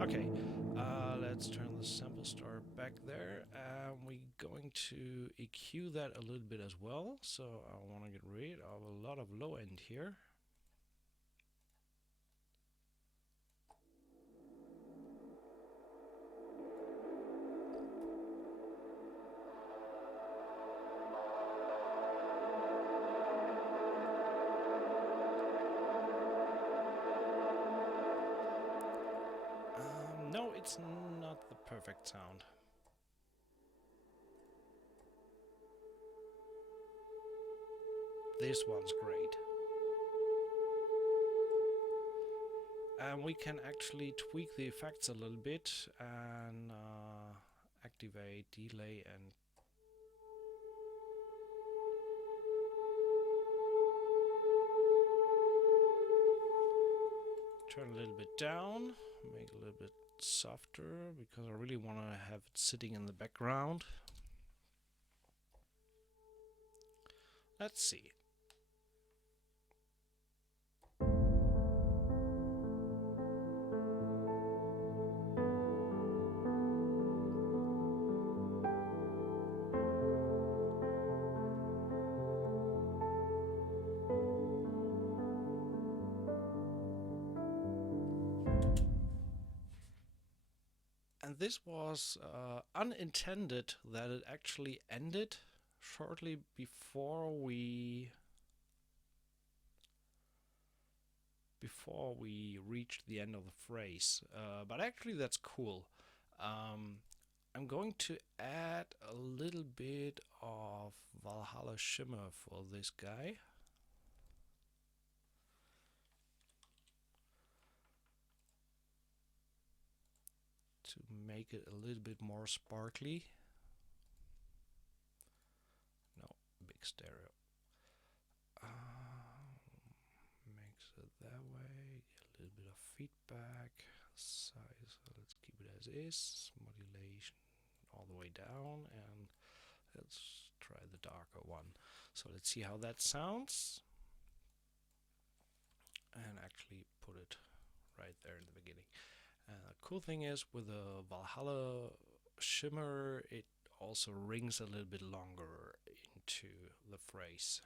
Okay, let's turn the sample star back there. We're going to EQ that a little bit as well. So I want to get rid of a lot of low end here. No, it's not the perfect sound. This one's great. And we can actually tweak the effects a little bit and activate delay and turn a little bit down, make it a little bit softer because I really want to have it sitting in the background. Let's see. And this was unintended that it actually ended shortly before we reached the end of the phrase. But actually that's cool. I'm going to add a little bit of Valhalla shimmer for this guy. To make it a little bit more sparkly. No, big stereo. Makes it that way. Get a little bit of feedback. Size, let's keep it as is. Modulation all the way down, and let's try the darker one. So let's see how that sounds. And actually put it right there in the beginning. The cool thing is with the Valhalla shimmer, it also rings a little bit longer into the phrase.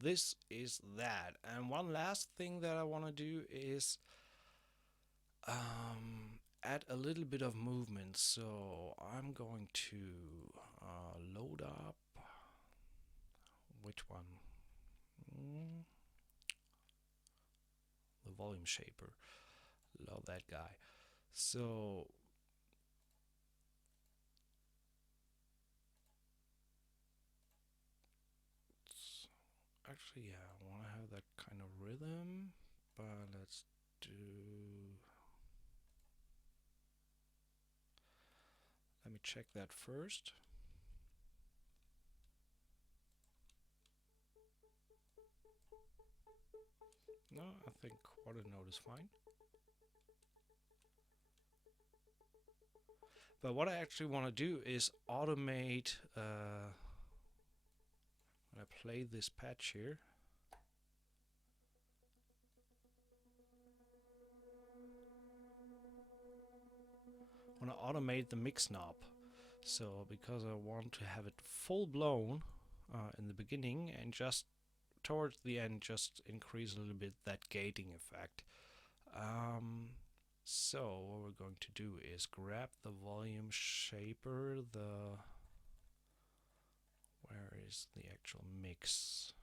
This is that. And one last thing that I want to do is add a little bit of movement. So I'm going to load up, which one? The volume shaper. Love that guy. So actually, yeah, I want to have that kind of rhythm, but let's do. Let me check that first. No, I think quarter note is fine. But what I actually want to do is automate when I play this patch here. I want to automate the mix knob. So because I want to have it full blown in the beginning and just towards the end just increase a little bit that gating effect. So what we're going to do is grab the volume shaper, where is the actual mix?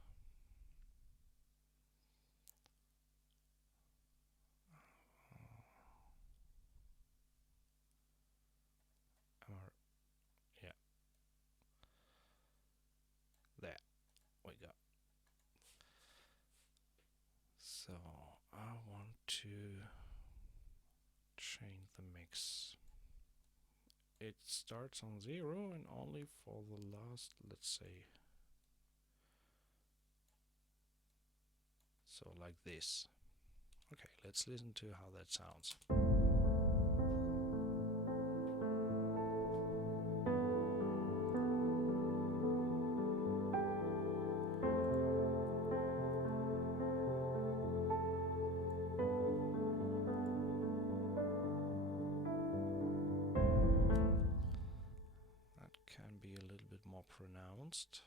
Yeah, there we go. So I want to change the mix. It starts on 0 and only for the last, let's say, so like this. Okay, let's listen to how that sounds. That can be a little bit more pronounced.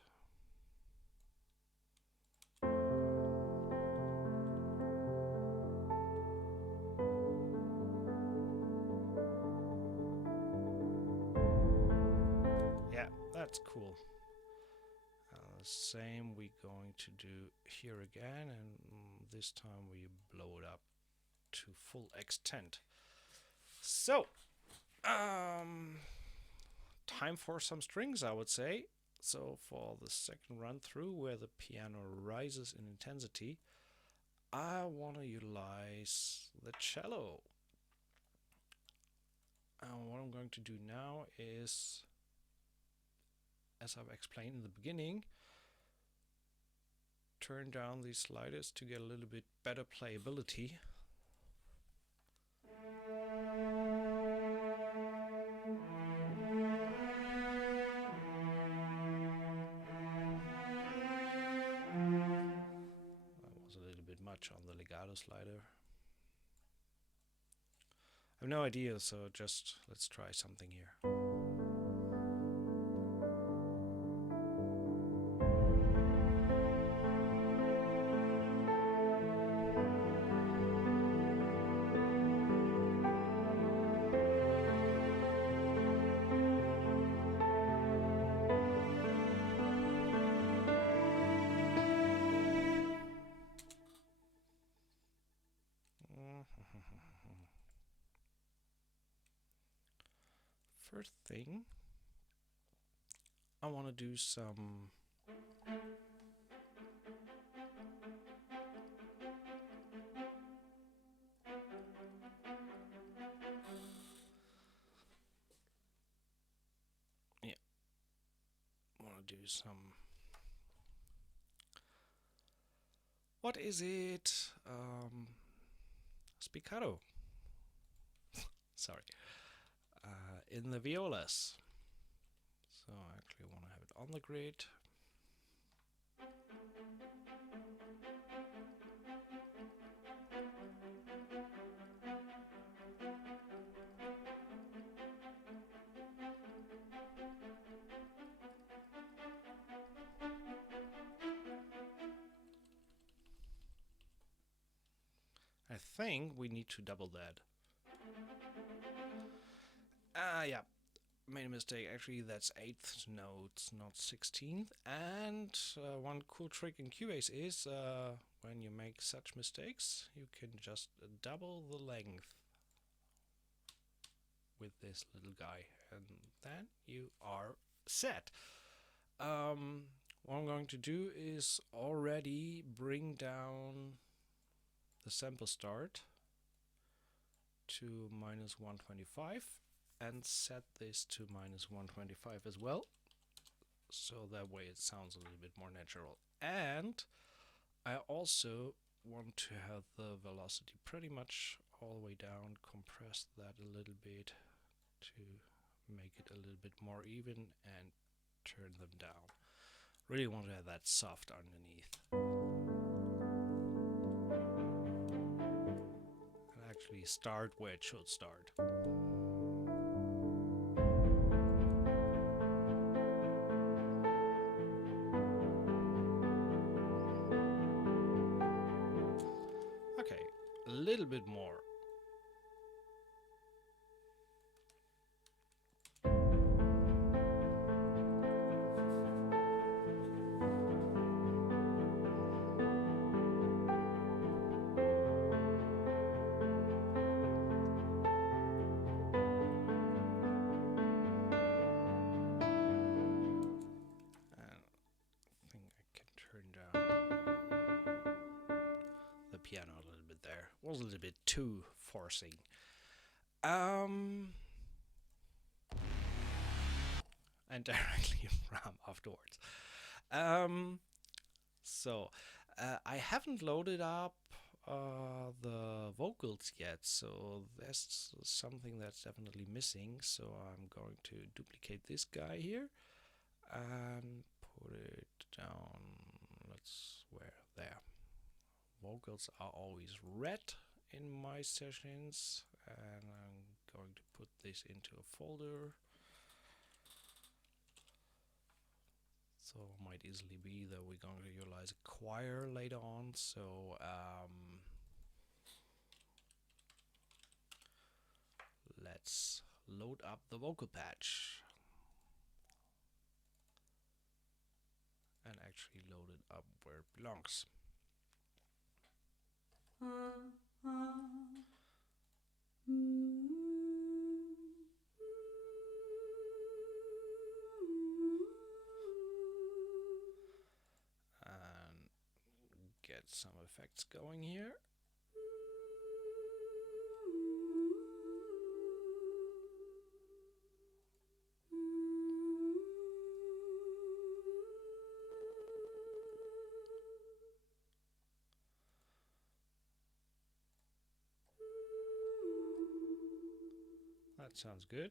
That's cool. The same we're going to do here again, and this time we blow it up to full extent. So, time for some strings, I would say. So for the second run through, where the piano rises in intensity, I want to utilize the cello. And what I'm going to do now is, as I've explained in the beginning, turn down these sliders to get a little bit better playability. That was a little bit much on the legato slider. I have no idea, so just let's try something here. First thing, I want to do some what is it? Spiccato. Sorry. In the violas. So I actually want to have it on the grid. I think we need to double that. Yeah, made a mistake. Actually, that's 8th notes, not 16th. And one cool trick in Cubase is when you make such mistakes, you can just double the length with this little guy, and then you are set. What I'm going to do is already bring down the sample start to -125 and set this to -125 as well, so that way it sounds a little bit more natural. And I also want to have the velocity pretty much all the way down, compress that a little bit to make it a little bit more even, and turn them down. Really want to have that soft underneath. And actually start where it should start. Okay, a little bit more. Piano a little bit there. Was a little bit too forcing. Um, and directly from afterwards. Um, so I haven't loaded up the vocals yet, so that's something that's definitely missing. So I'm going to duplicate this guy here and put it down. Let's where there. Vocals are always red in my sessions, and I'm going to put this into a folder. So it might easily be that we're going to utilize a choir later on. So let's load up the vocal patch and actually load it up where it belongs. And get some effects going here. That sounds good.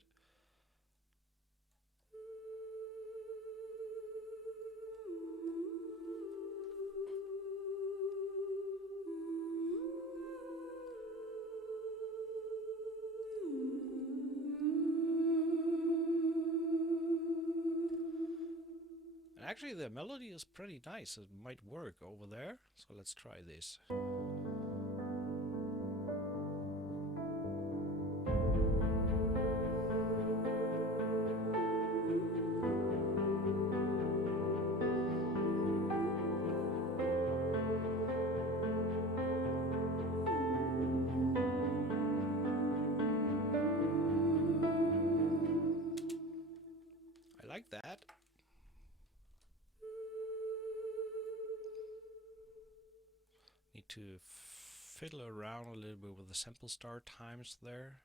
And actually the melody is pretty nice. It might work over there. So let's try this. I like that. Need to fiddle around a little bit with the sample start times there.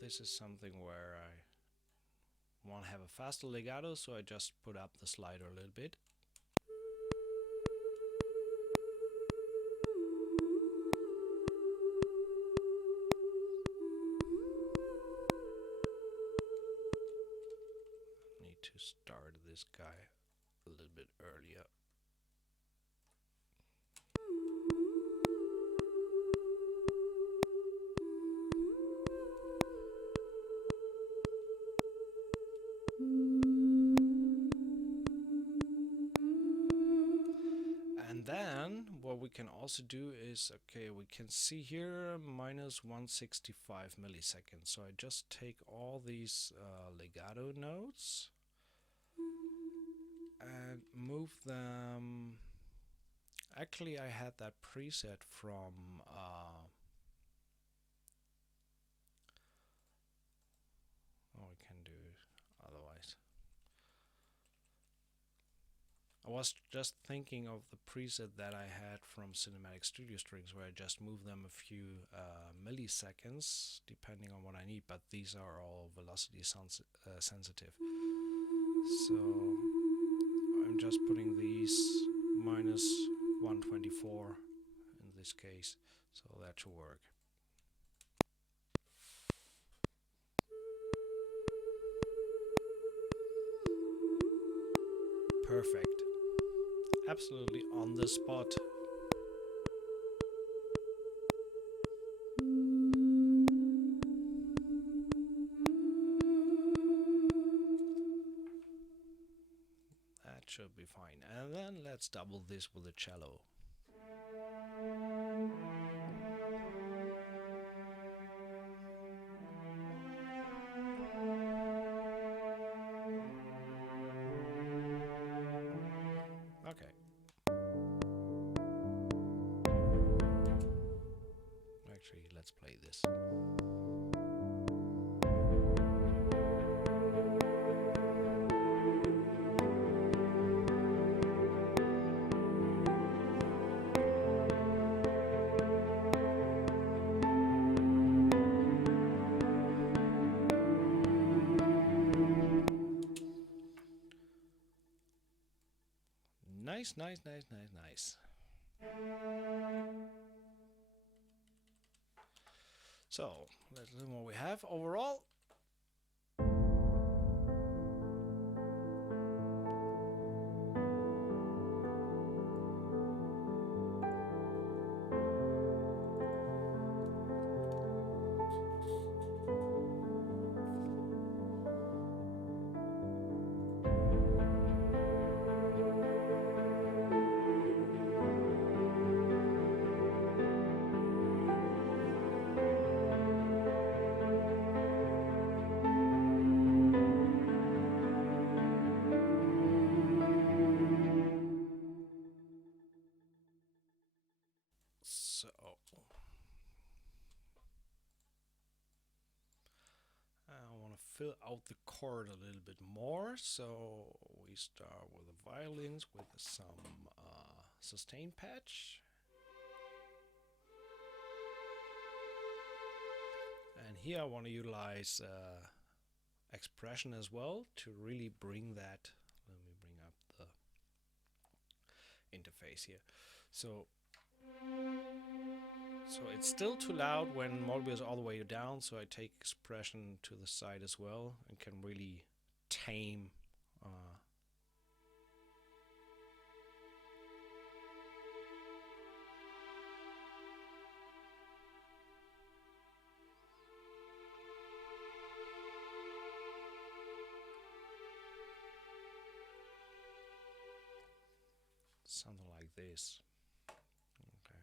This is something where I want to have a faster legato, so I just put up the slider a little bit. Need to start this guy a little bit earlier. Then what we can also do is, okay, we can see here minus 165 milliseconds. So I just take all these legato notes and move them. Actually, I had that preset from we can do otherwise. I was just thinking of the preset that I had from Cinematic Studio Strings, where I just move them a few milliseconds depending on what I need, but these are all velocity sensitive. So I'm just putting these minus 124 in this case, so that should work. Perfect. Absolutely on the spot. That should be fine. And then let's double this with a cello. Okay. Actually, let's play this. Nice, nice, nice, nice, nice. So, let's see what we have overall. So, I want to fill out the chord a little bit more, so we start with the violins with some sustain patch. And here I want to utilize expression as well to really bring that. Let me bring up the interface here. So it's still too loud when Molby is all the way down, so I take expression to the side as well and can really tame something like this. Okay.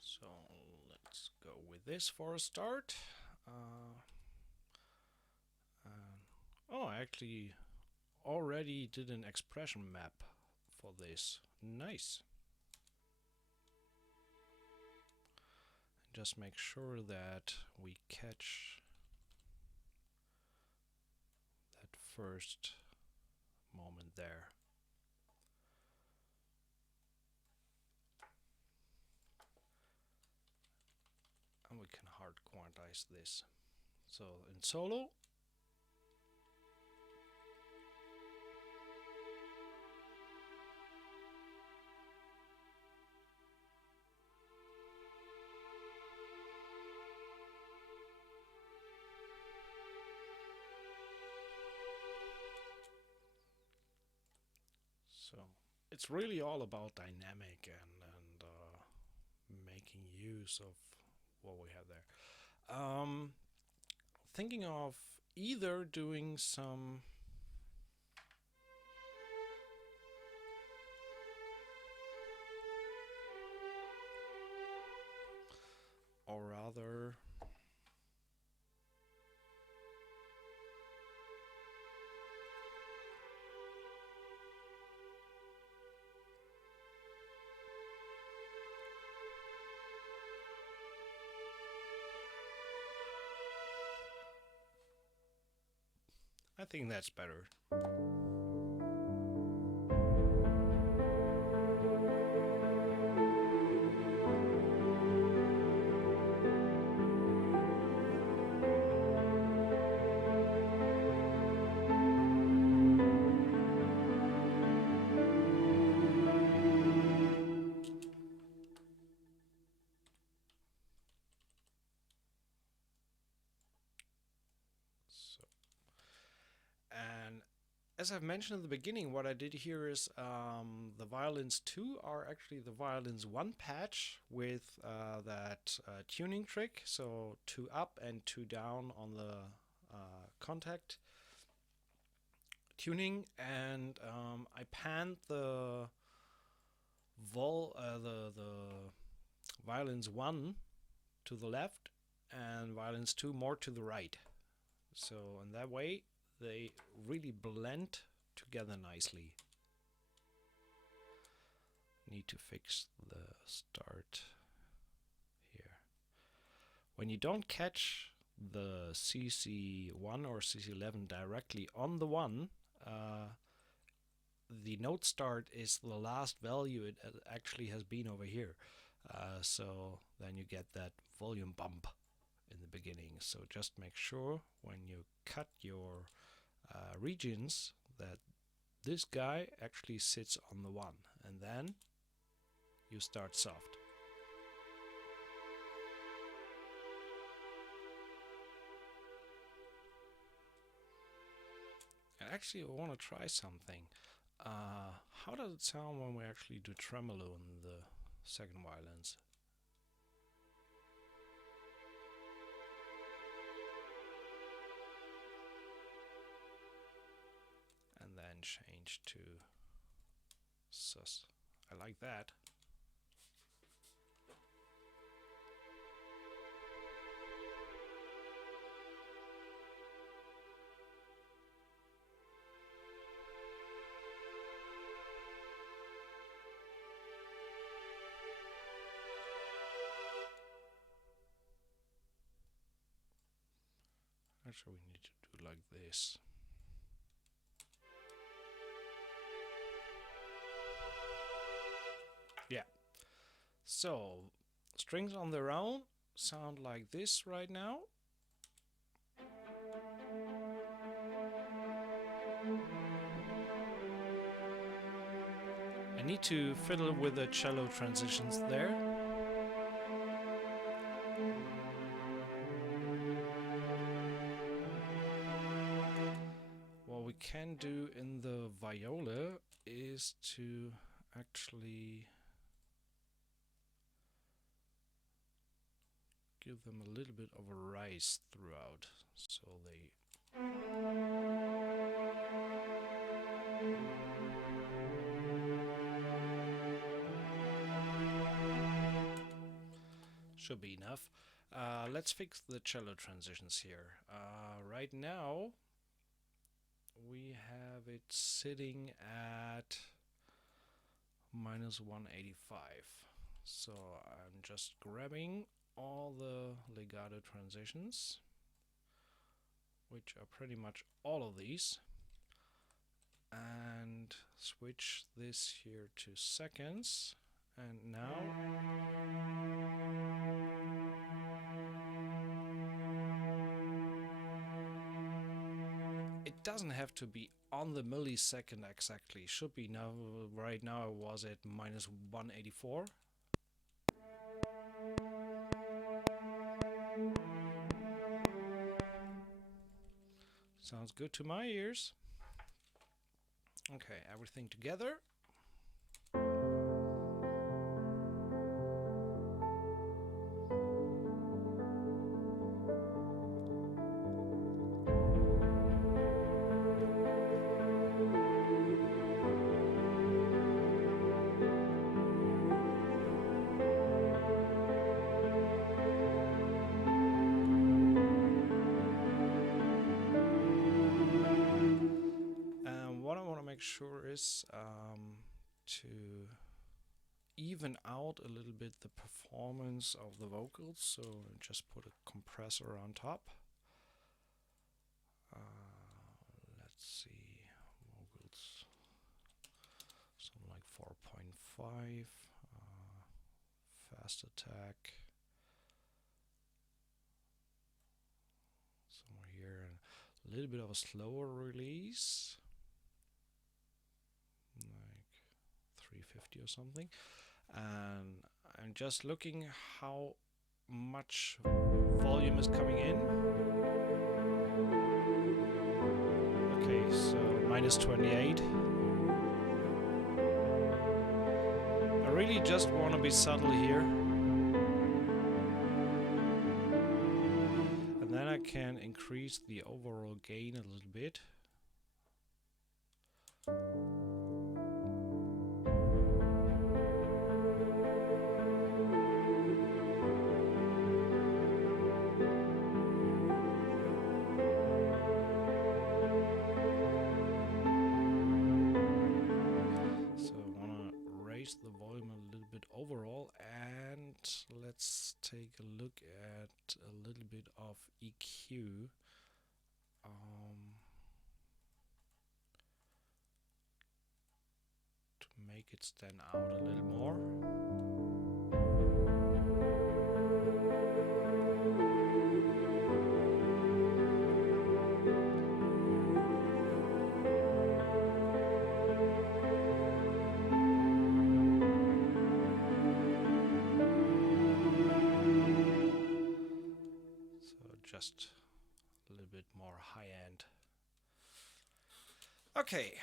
So let's go with this for a start. Oh, I actually already did an expression map for this. Nice. Just make sure that we catch that first moment there. And we can hard quantize this. So in solo, so it's really all about dynamic and making use of what we have there. Thinking of either doing some or rather I think that's better. And as I've mentioned at the beginning, what I did here is the violins 2 are actually the violins 1 patch with that tuning trick. So 2 up and 2 down on the contact tuning, and I panned the violins 1 to the left and violins 2 more to the right. So in that way they really blend together nicely. need to fix the start here. When you don't catch the CC1 or CC11 directly on the one, the note start is the last value it actually has been over here. So then you get that volume bump in the beginning. So just make sure when you cut your regions that this guy actually sits on the one, and then you start soft. And actually I want to try something. How does it sound when we actually do tremolo in the second violins? And then change to sus. I like that. Actually, we need to do like this. Yeah. So, strings on their own sound like this right now. I need to fiddle with the cello transitions there. What we can do in the viola is to actually give them a little bit of a rise throughout, so they should be enough. Let's fix the cello transitions here. Right now we have it sitting at -185. So I'm just grabbing all the legato transitions, which are pretty much all of these, and switch this here to seconds. And now it doesn't have to be on the millisecond exactly. It should be now. Right now it was at -184. Sounds good to my ears. Okay, everything together. Sure is to even out a little bit the performance of the vocals, so just put a compressor on top. Let's see, vocals, something like 4.5, fast attack, somewhere here, and a little bit of a slower release. 350 or something, and I'm just looking how much volume is coming in. Okay, so -28. I really just want to be subtle here, and then I can increase the overall gain a little bit. volume a little bit overall, and let's take a look at a little bit of EQ. To make it stand out a little more. Just a little bit more high end. Okay,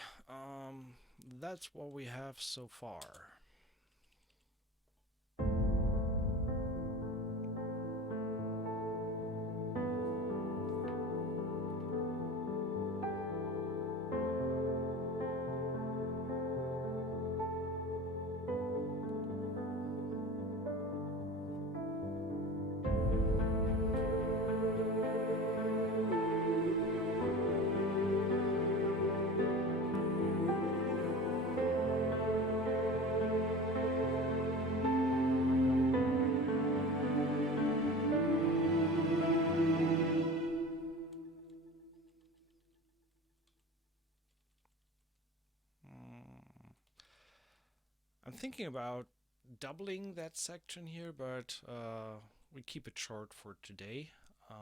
that's what we have so far. I'm thinking about doubling that section here, but we keep it short for today. So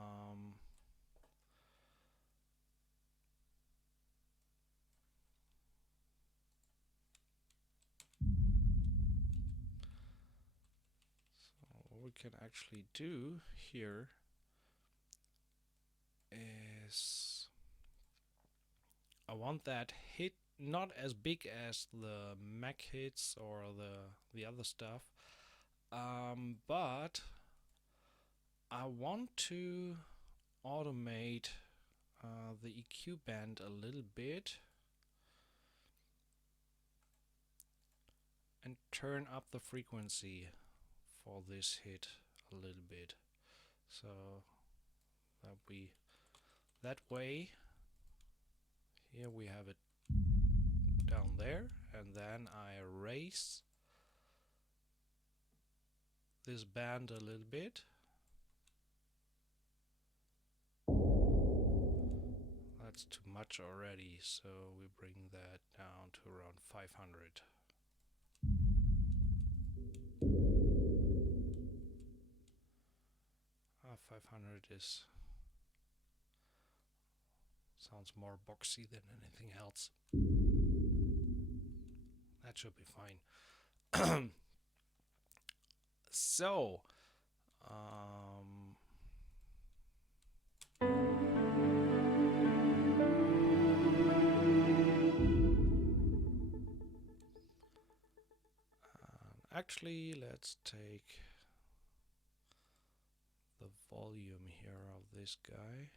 what we can actually do here is I want that hit not as big as the Mac hits or the other stuff, but I want to automate the EQ band a little bit and turn up the frequency for this hit a little bit, so that way here we have it down there, and then I raise this band a little bit. That's too much already, so we bring that down to around 500. Ah, 500 sounds more boxy than anything else. That should be fine. So, actually, let's take the volume here of this guy.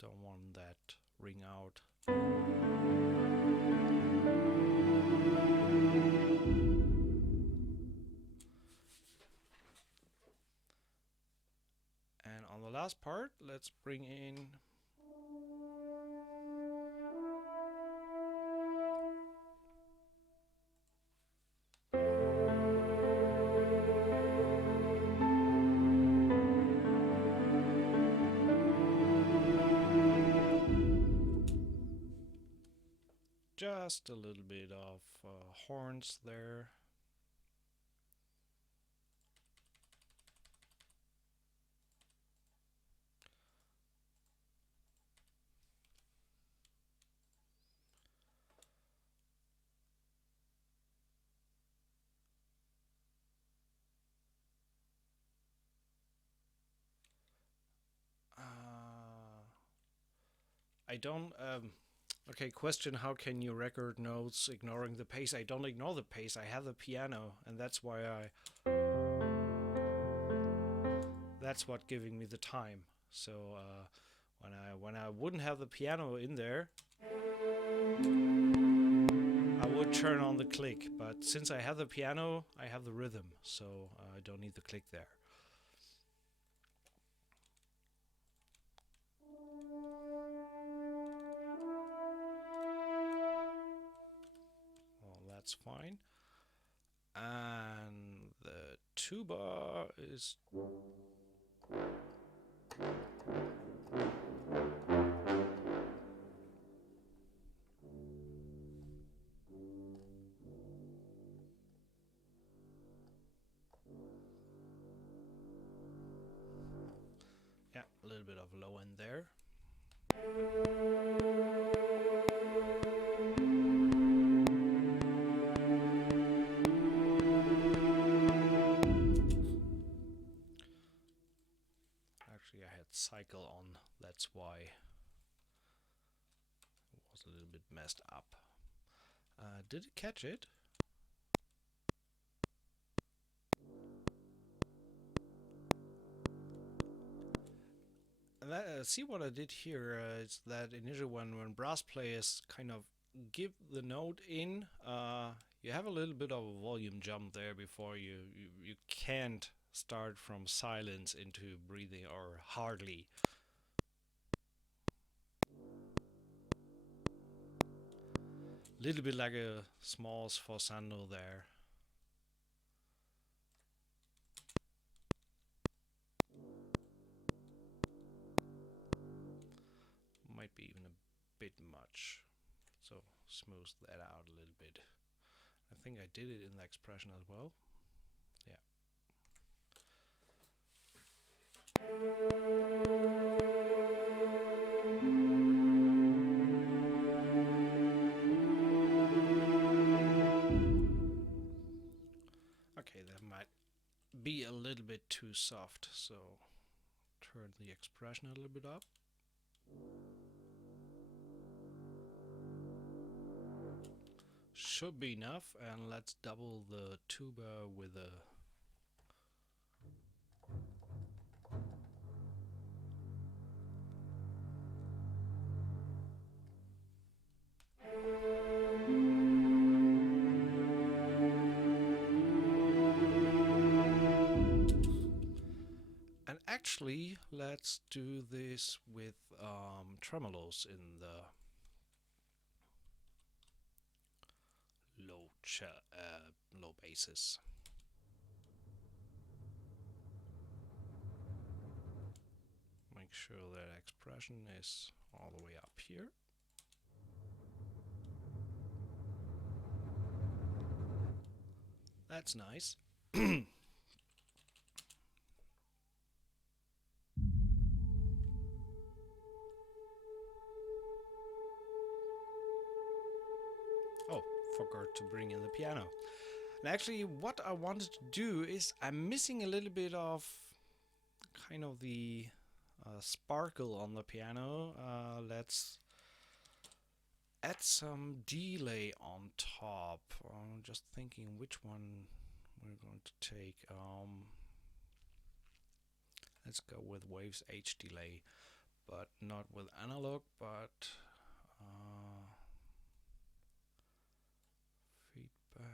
Don't want that ring out. And on the last part, let's bring in just a little bit of horns there. I don't okay, question, how can you record notes ignoring the pace? I don't ignore the pace, I have the piano, and that's why that's what giving me the time. So when I wouldn't have the piano in there, I would turn on the click, but since I have the piano, I have the rhythm, so I don't need the click there. that's fine. And the tuba is yeah, a little bit of low end there. Actually, I had cycle on, that's why it was a little bit messed up. Did it catch it? See what I did here is that initially when brass players kind of give the note in, you have a little bit of a volume jump there before you can't start from silence into breathing, or hardly. Little bit like a small sforzando there. Might be even a bit much, so smooth that out a little bit. I think I did it in the expression as well. Yeah. Okay, that might be a little bit too soft, so turn the expression a little bit up. Should be enough, and let's double the tuba with a and actually let's do this with tremolos in the low basses. Make sure that expression is all the way up here. That's nice. Oh, forgot to bring in the piano. And actually what I wanted to do is I'm missing a little bit of kind of the sparkle on the piano. Let's add some delay on top. I'm just thinking which one we're going to take. Let's go with waves H delay, but not with analog, but feedback.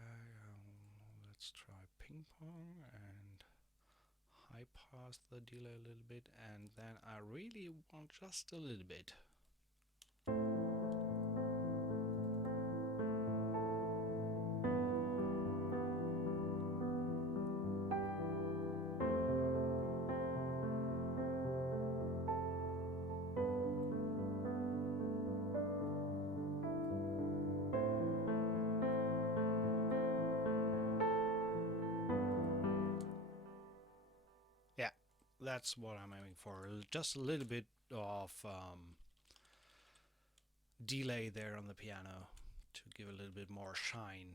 Let's try ping pong and high pass the delay a little bit, and then I really want just a little bit. Yeah, that's what I'm aiming for. Just a little bit of delay there on the piano to give a little bit more shine.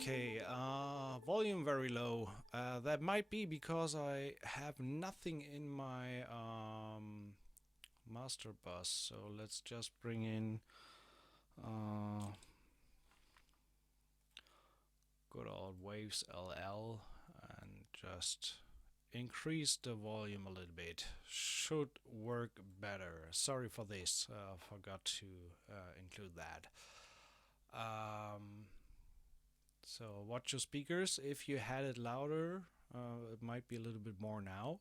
Okay, volume very low. That might be because I have nothing in my master bus. So let's just bring in good old waves LL and just increase the volume a little bit. Should work better. Sorry for this, forgot to include that. So watch your speakers. If you had it louder, it might be a little bit more now.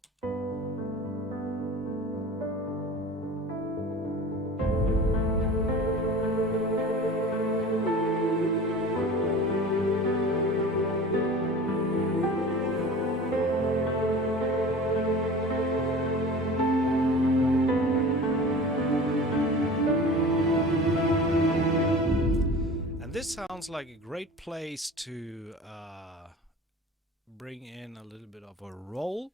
This sounds like a great place to bring in a little bit of a roll.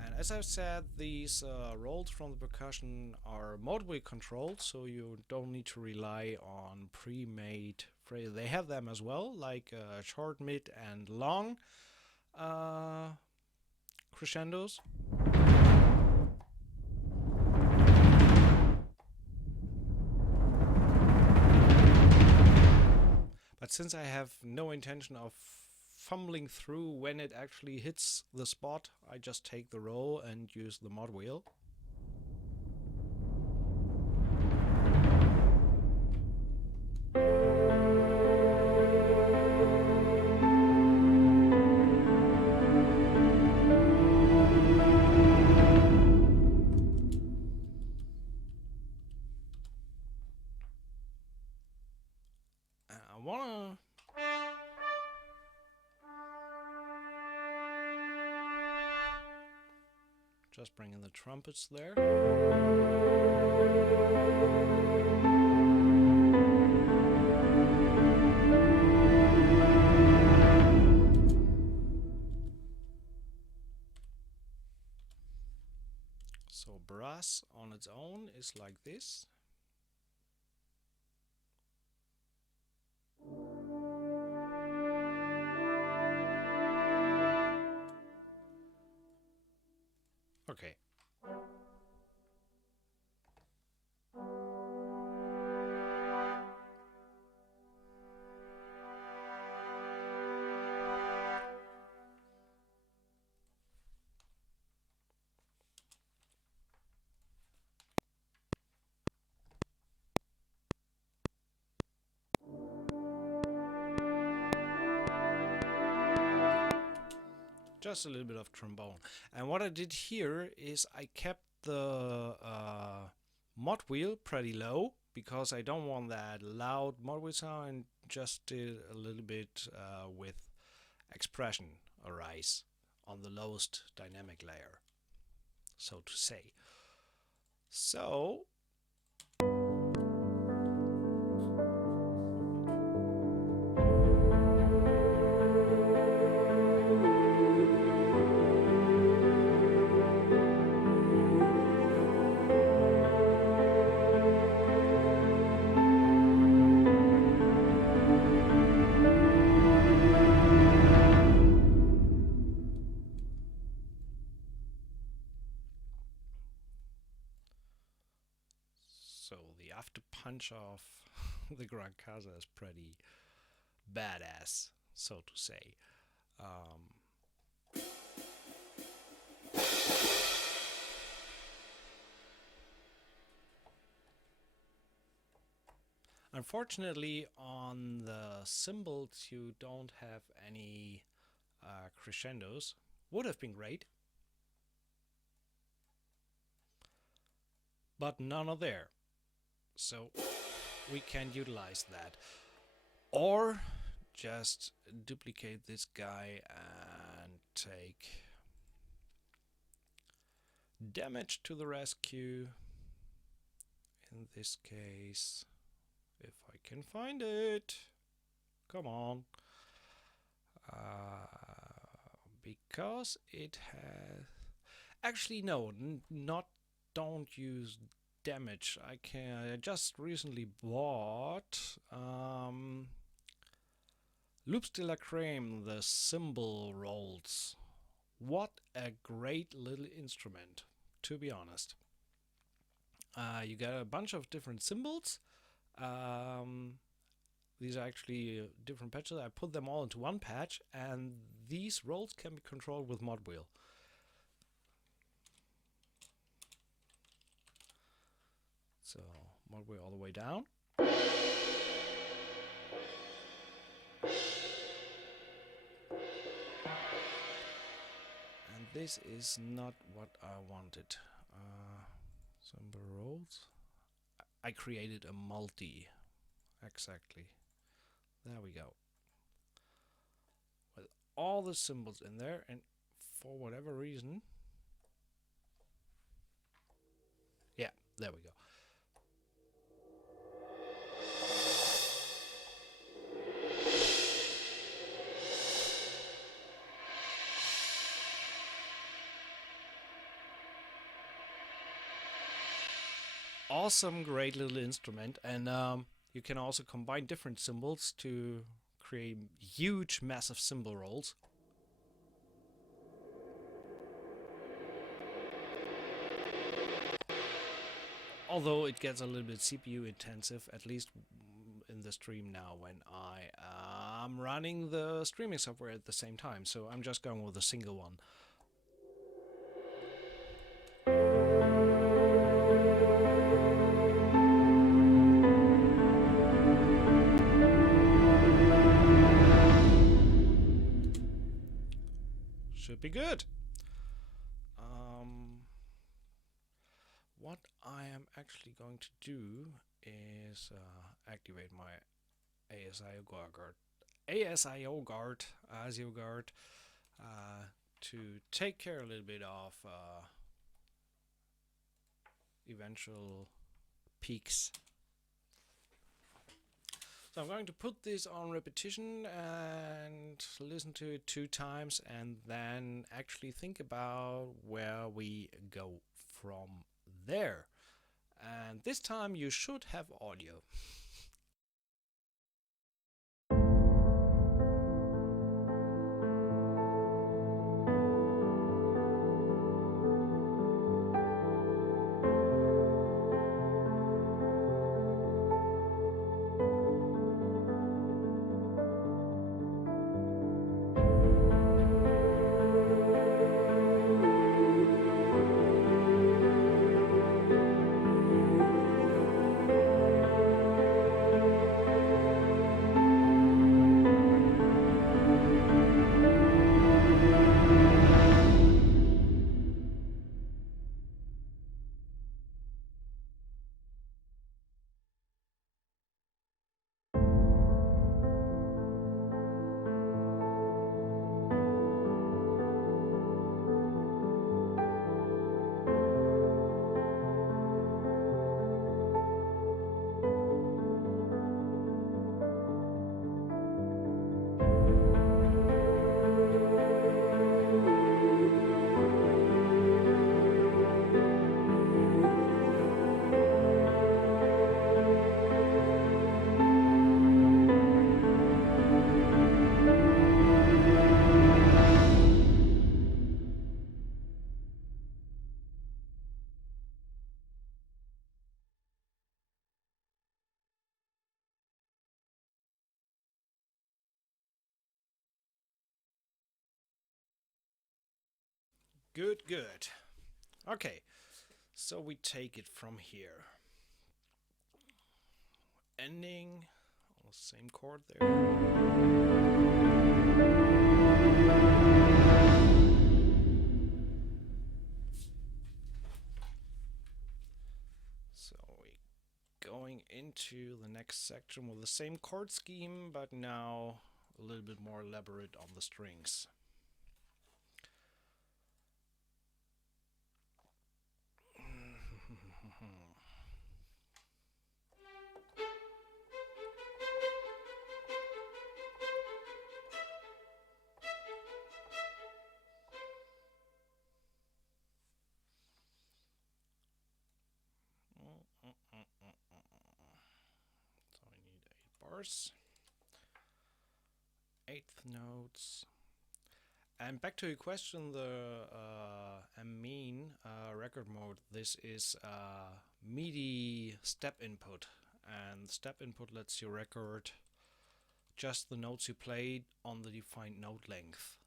And as I've said, these rolls from the percussion are motorway controlled, so you don't need to rely on pre-made phrases. They have them as well, like short, mid, and long crescendos. But since I have no intention of fumbling through when it actually hits the spot, I just take the roll and use the mod wheel. I wanna just bring in the trumpets there. So brass on its own is like this. Okay. Just a little bit of trombone. And what I did here is I kept the mod wheel pretty low because I don't want that loud mod wheel sound, and just did a little bit with expression arise on the lowest dynamic layer, so to say. So the after punch of the Gran Casa is pretty badass, so to say. Unfortunately, on the cymbals you don't have any crescendos. Would have been great, but none are there. So we can utilize that. Or just duplicate this guy and take damage to the rescue. In this case, if I can find it, come on. Because it has... Actually, no, don't use damage. I just recently bought Loops de la Creme, the cymbal rolls. What a great little instrument, to be honest. You get a bunch of different symbols. Um, these are actually different patches. I put them all into one patch, and these rolls can be controlled with mod wheel. So mod wheel all the way down. And this is not what I wanted. Symbol rolls. I created a multi. Exactly. There we go. With all the symbols in there, and for whatever reason. Yeah, there we go. Awesome, great little instrument, and you can also combine different symbols to create huge, massive cymbal rolls. Although it gets a little bit CPU intensive, at least in the stream now when I am running the streaming software at the same time, so I'm just going with a single one. Should be good. What I am actually going to do is activate my ASIO guard to take care a little bit of eventual peaks. So I'm going to put this on repetition and listen to it 2 times and then actually think about where we go from there. And this time you should have audio. Good, good. Okay, so we take it from here. Ending on the same chord there. So we going into the next section with the same chord scheme, but now a little bit more elaborate on the strings. So I need 8 bars, 8th notes, And back to your question, the amine record mode. This is MIDI step input, and step input lets you record just the notes you played on the defined note length.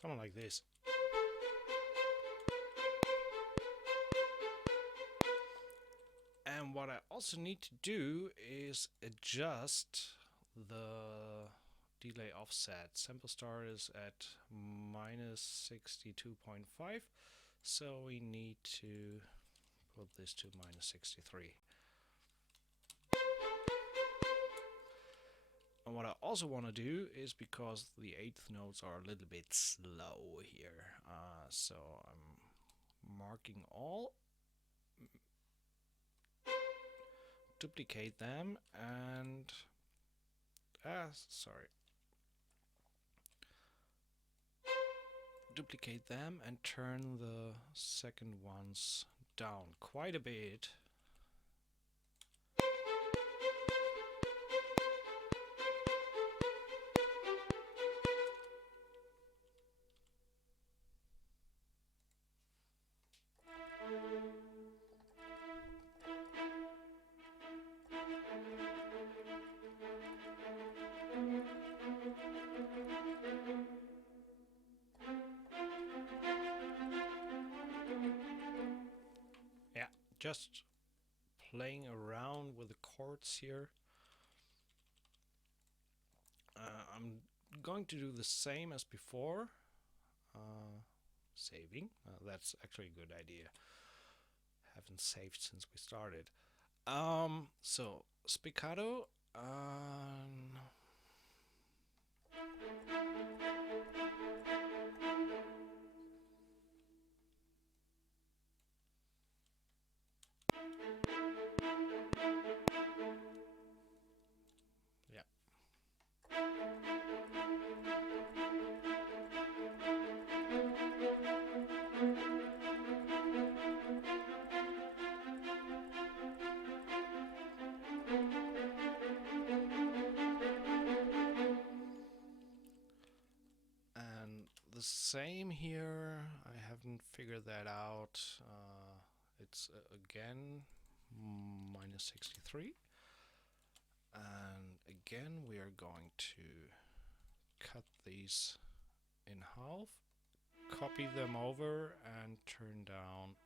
Something like this. And what I also need to do is adjust the delay offset. Sample start is at -62.5, so we need to put this to -63. And what I also want to do is, because the eighth notes are a little bit slow here, so I'm marking all, duplicate them, and duplicate them and turn the second ones down quite a bit. Just playing around with the chords here. I'm going to do the same as before. Saving. That's actually a good idea. Haven't saved since we started. So spiccato. The same here. I haven't figured that out. It's again -63, and again we are going to cut these in half, copy them over, and turn down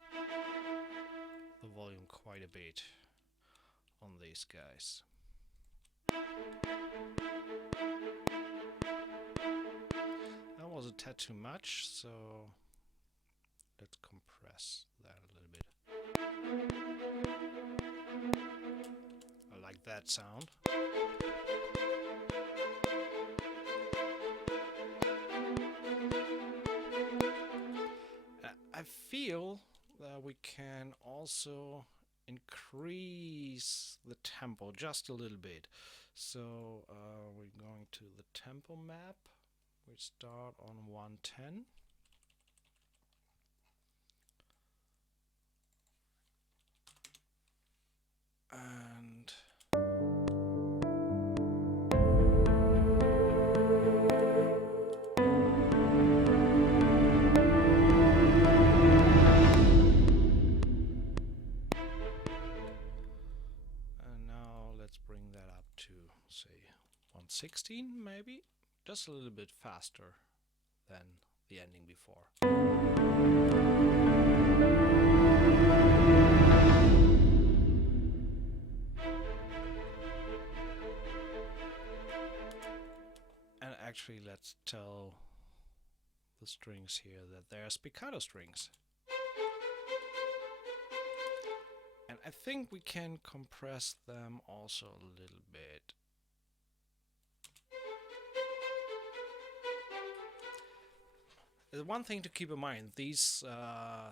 the volume quite a bit on these guys. That was a tad too much, so let's compress that a little bit. I like that sound. I feel that we can also increase the tempo just a little bit. So we're going to the tempo map. We start on 110. And now let's bring that up to, say, 116 maybe. Just a little bit faster than the ending before. And actually, let's tell the strings here that they are spiccato strings. And I think we can compress them also a little bit. One thing to keep in mind, these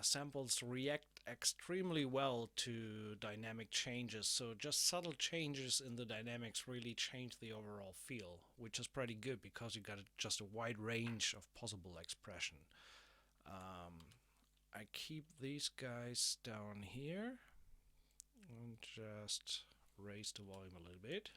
samples react extremely well to dynamic changes, so just subtle changes in the dynamics really change the overall feel, which is pretty good because you got just a wide range of possible expression. I keep these guys down here and just raise the volume a little bit.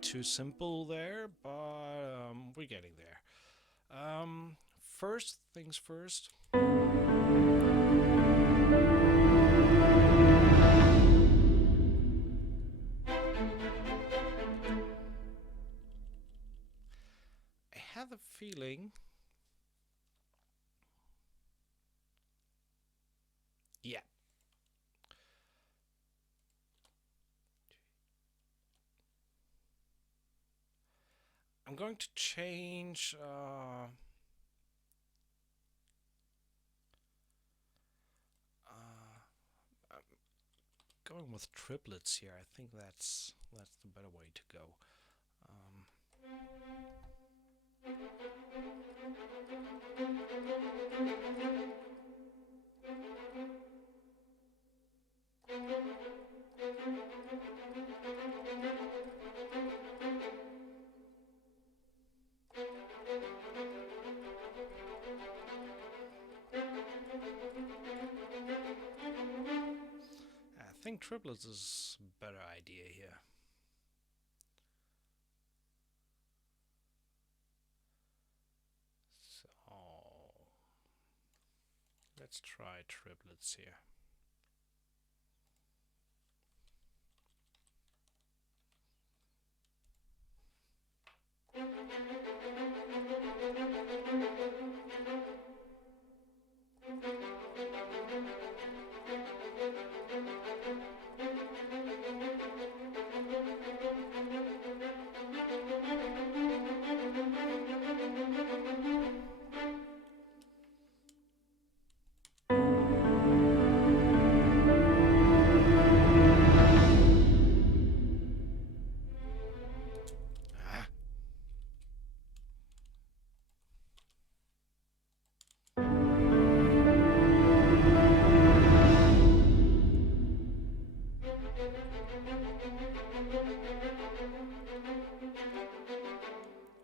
Too simple there, but we're getting there. First things first. I have a feeling. Yeah. I'm going to change going with triplets here. I think that's the better way to go. I think triplets is a better idea here. So let's try triplets here.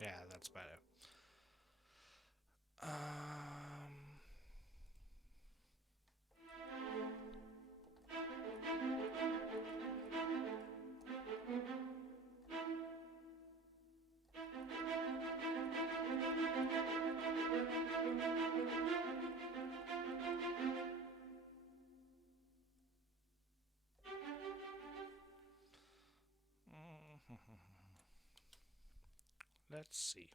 Yeah, that's better. Let's see.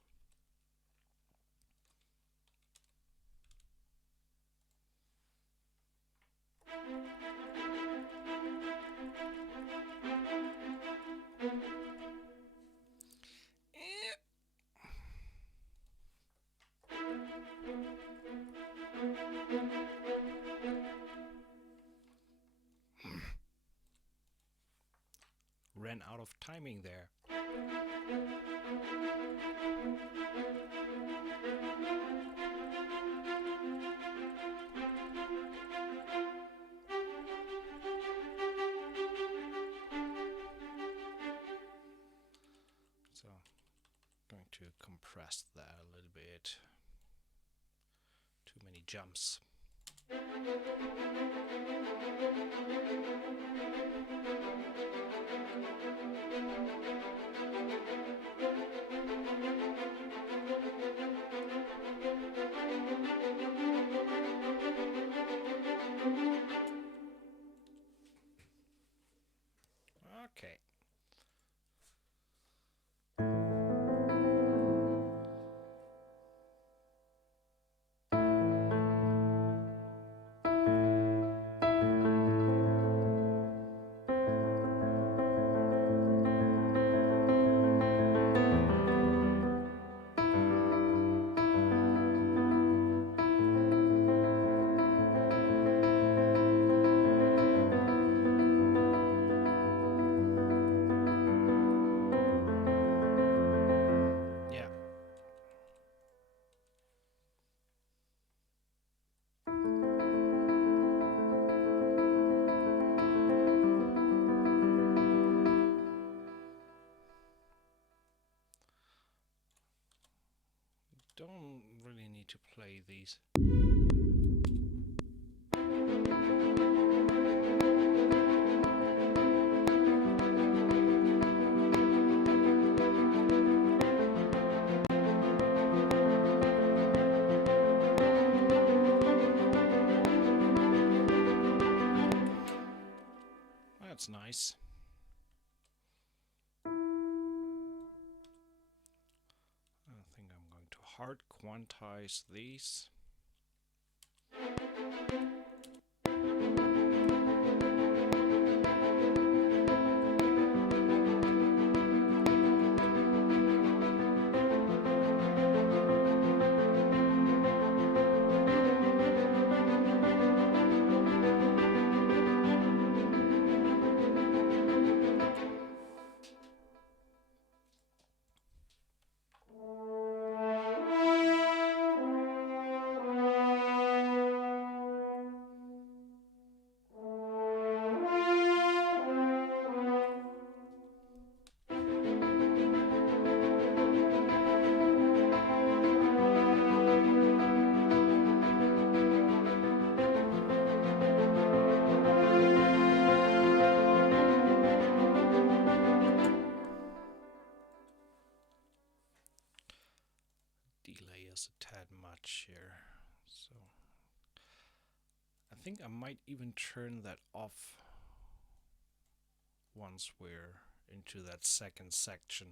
Ran out of timing there. So I'm going to compress that a little bit. Too many jumps. keys. That's nice. I think I'm going to hard quantize these. Delay is a tad much here, so I think I might even turn that off once we're into that second section.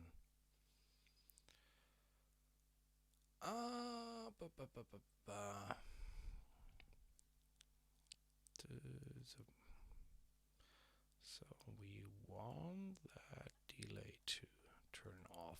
So we want that delay to turn off.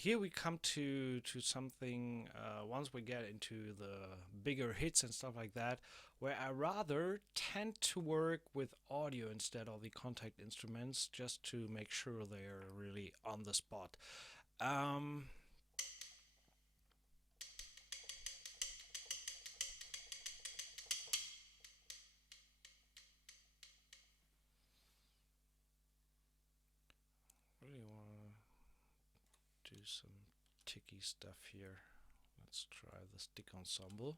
Here we come to something, once we get into the bigger hits and stuff like that, where I rather tend to work with audio instead of the contact instruments, just to make sure they're really on the spot. Really want to do some ticky stuff here. Let's try the stick ensemble.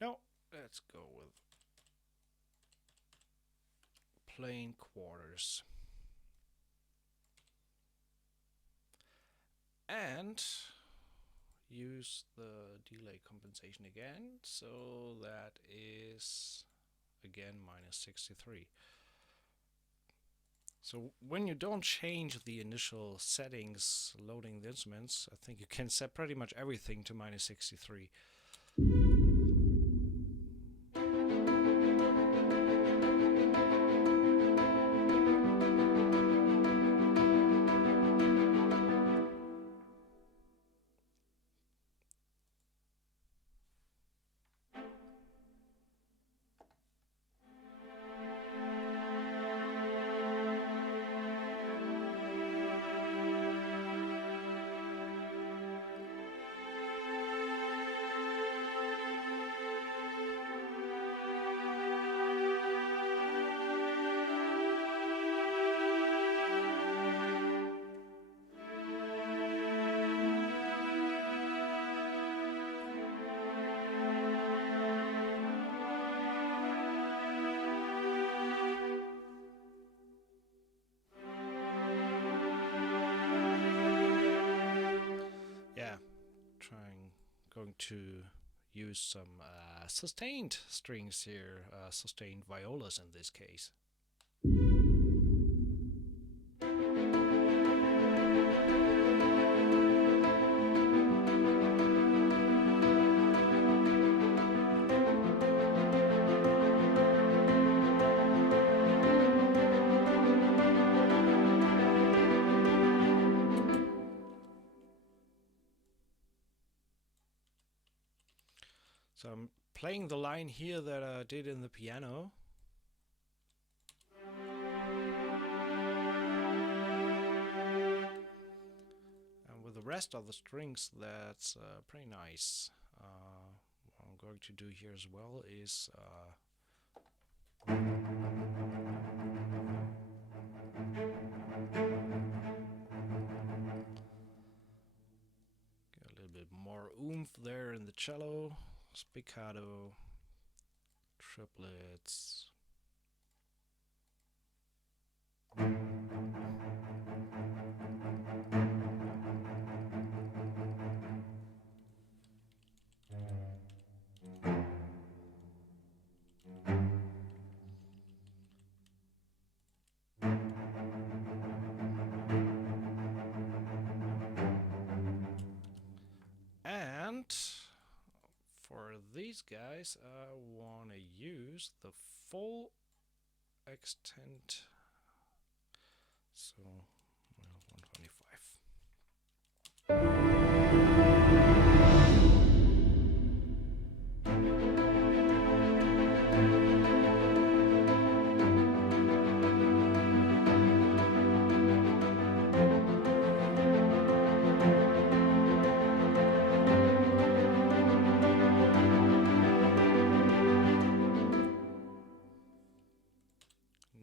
No, let's go with plain quarters. And use the delay compensation again, so that is again -63. So when you don't change the initial settings loading the instruments, I think you can set pretty much everything to -63. Going to use some sustained strings here, sustained violas in this case. So I'm playing the line here that I did in the piano. And with the rest of the strings, that's pretty nice. What I'm going to do here as well is get a little bit more oomph there in the cello, spiccato, triplets. And for these guys, I want to use the full extent. So, well, 125.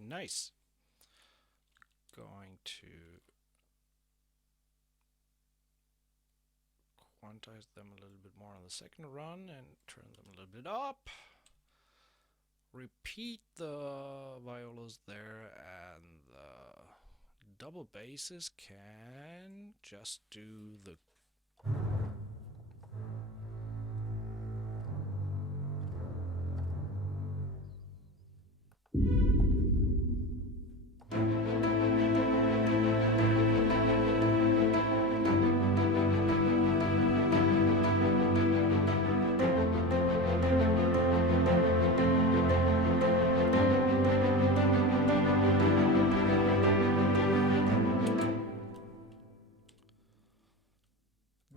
Nice. Going to quantize them a little bit more on the second run and turn them a little bit up. Repeat the violas there, and the double basses can just do the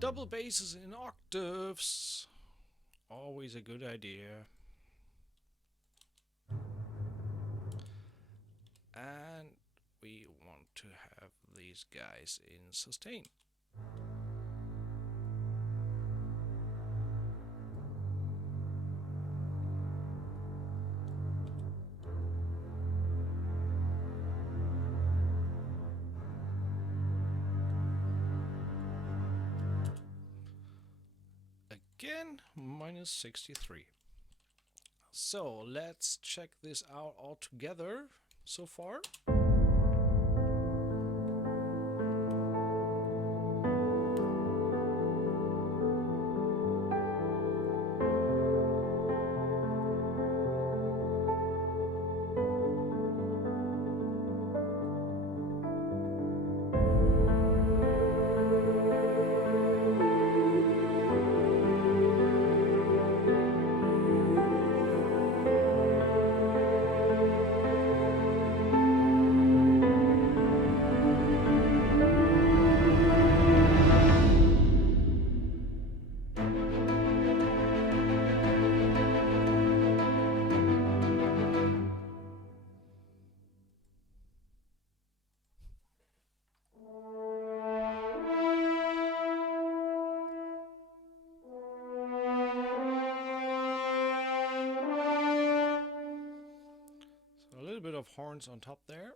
double basses in octaves. Always a good idea. And we want to have these guys in sustain. Again, minus 63. So let's check this out all together so far. Of horns on top there.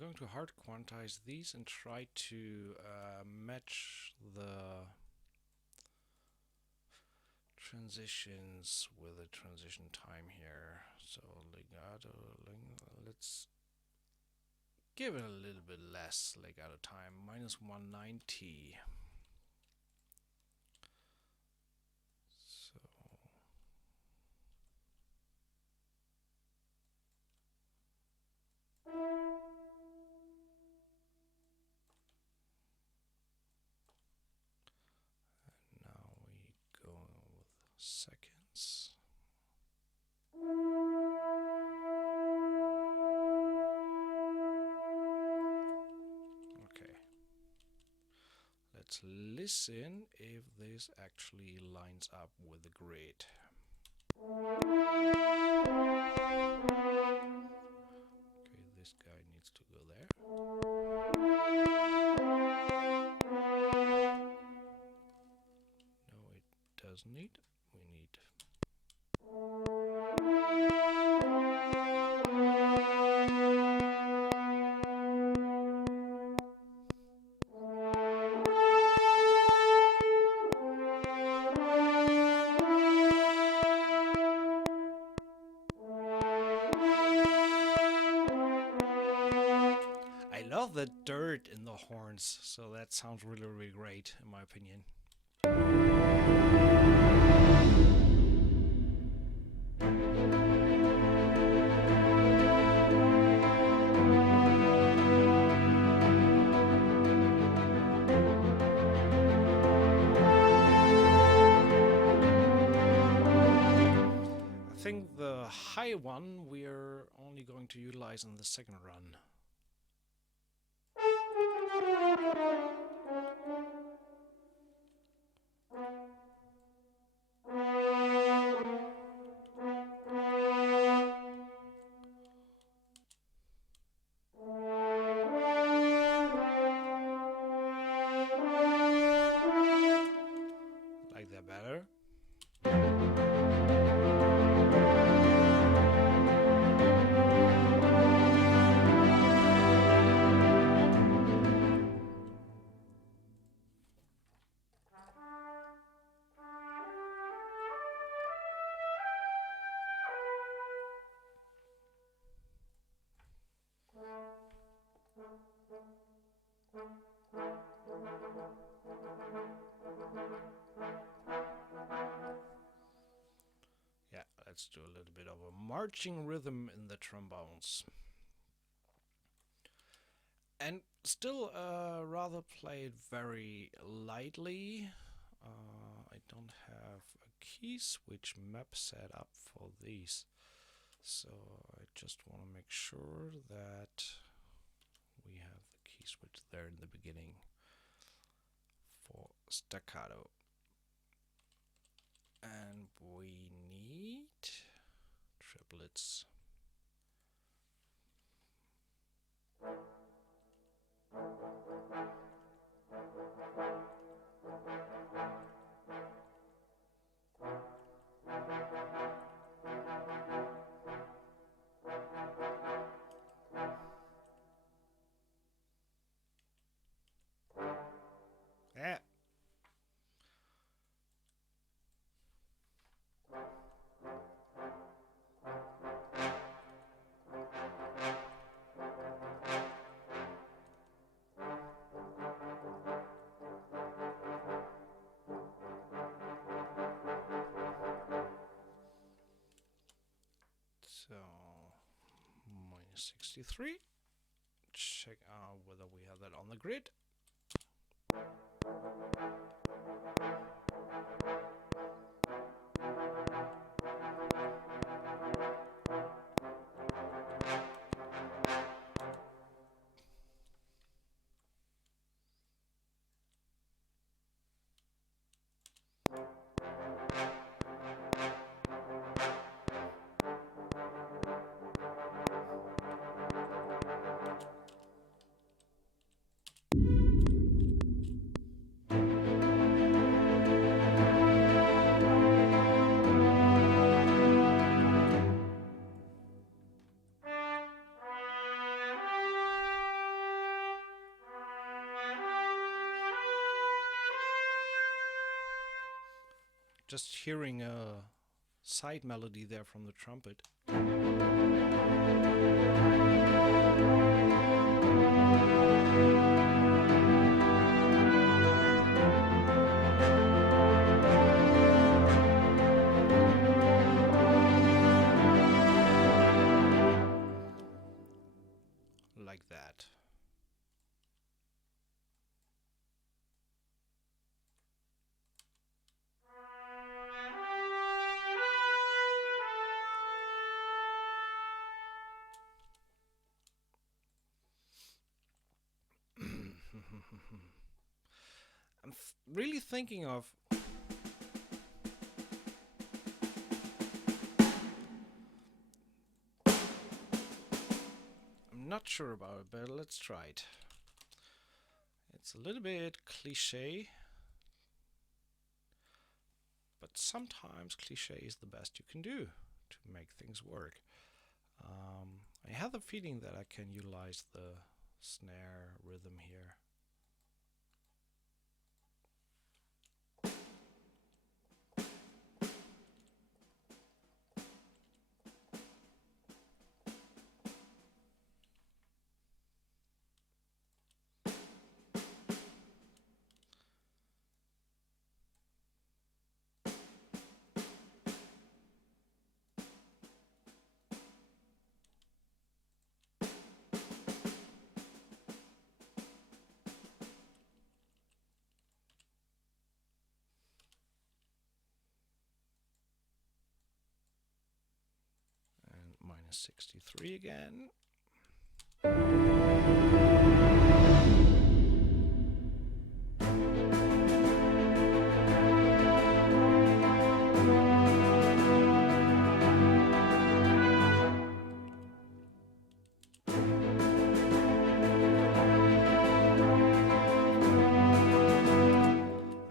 going to hard quantize these and try to match the transitions with the transition time here. So legato, let's give it a little bit less legato time, minus 190. So now we go with seconds. Okay. Let's listen if this actually lines up with the grid. Okay, this guy needs to go there. No, it doesn't need. We need. I love the dirt in the horns, so that sounds really, really great in my opinion. I think the high one we're only going to utilize in the second run. Like that better? Yeah, let's do a little bit of a marching rhythm in the trombones. And still rather play it very lightly. I don't have a key switch map set up for these. So I just want to make sure that we have the key switch there in the beginning for staccato. And we need triplets. Yeah. So minus 63. Check out whether we have that on the grid. just hearing a side melody there from the trumpet. Like that. I'm really thinking of I'm not sure about it, but let's try it. It's a little bit cliche, but sometimes cliche is the best you can do to make things work. I have the feeling that I can utilize the snare rhythm here. Minus 63 again.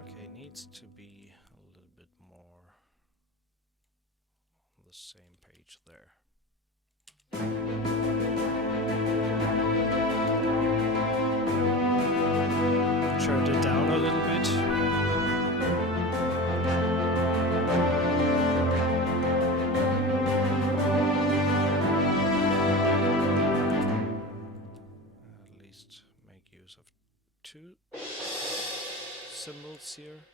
Okay, needs to be a little bit more on the same page there. Turned it down a little bit. At least make use of two cymbals here.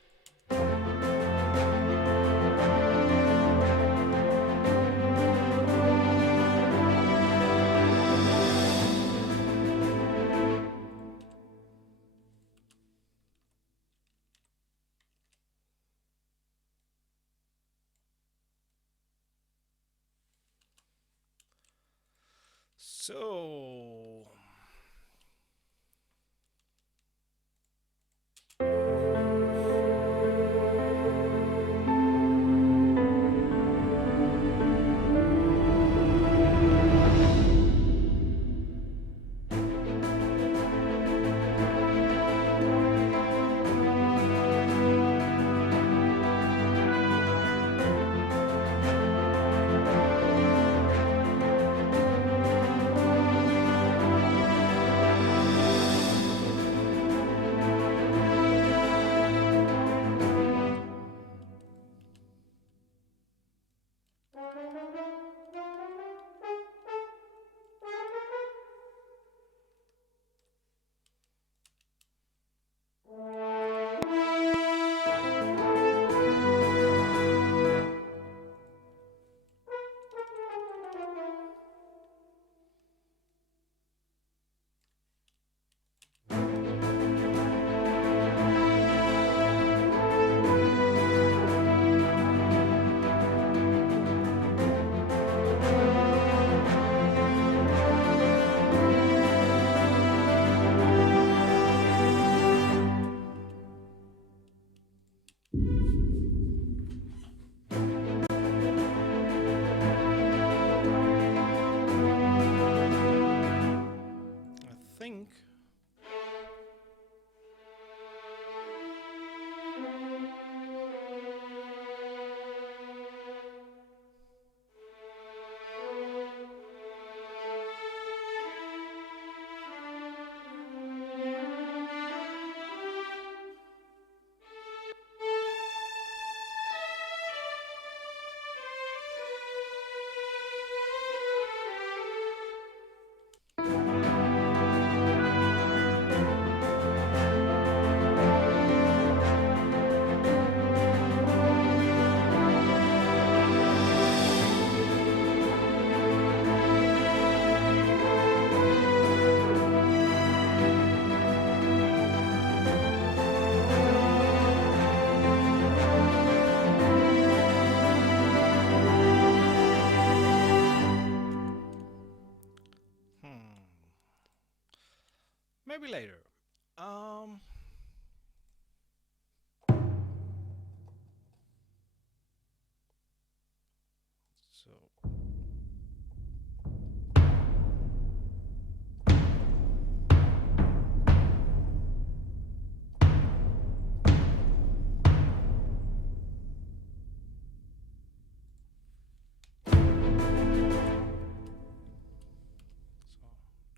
So think maybe later. So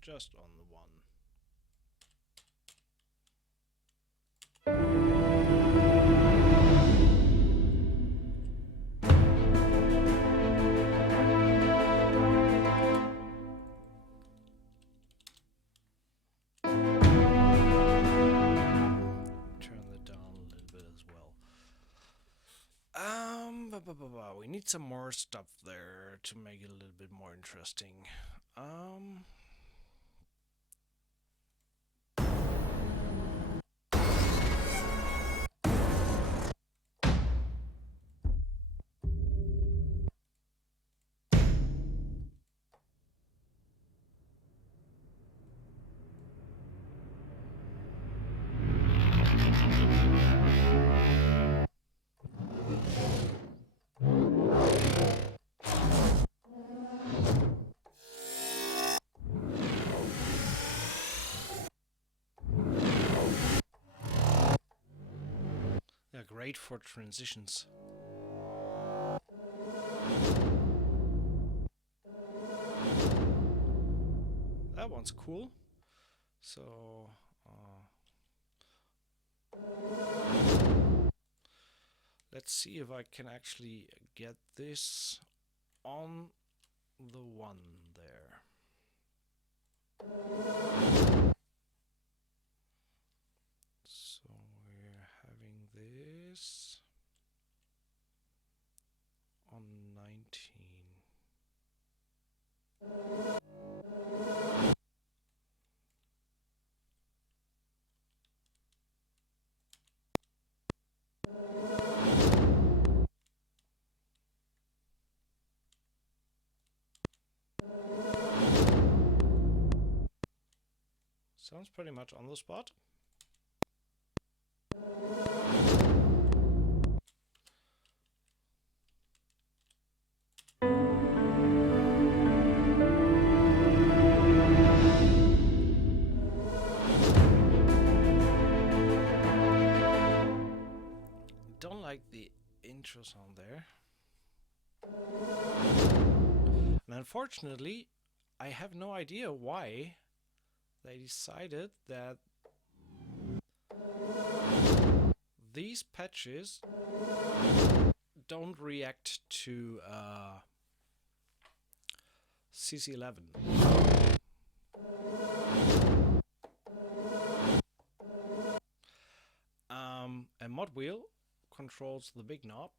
just on the one. Turn that down a little bit as well. We need some more stuff there to make it a little bit more interesting. They're great for transitions. That one's cool. So let's see if I can actually get this on the one there. So we're having this on 19. Sounds pretty much on the spot. Don't like the intro sound there. And unfortunately, I have no idea why they decided that these patches don't react to CC11. A mod wheel controls the big knob,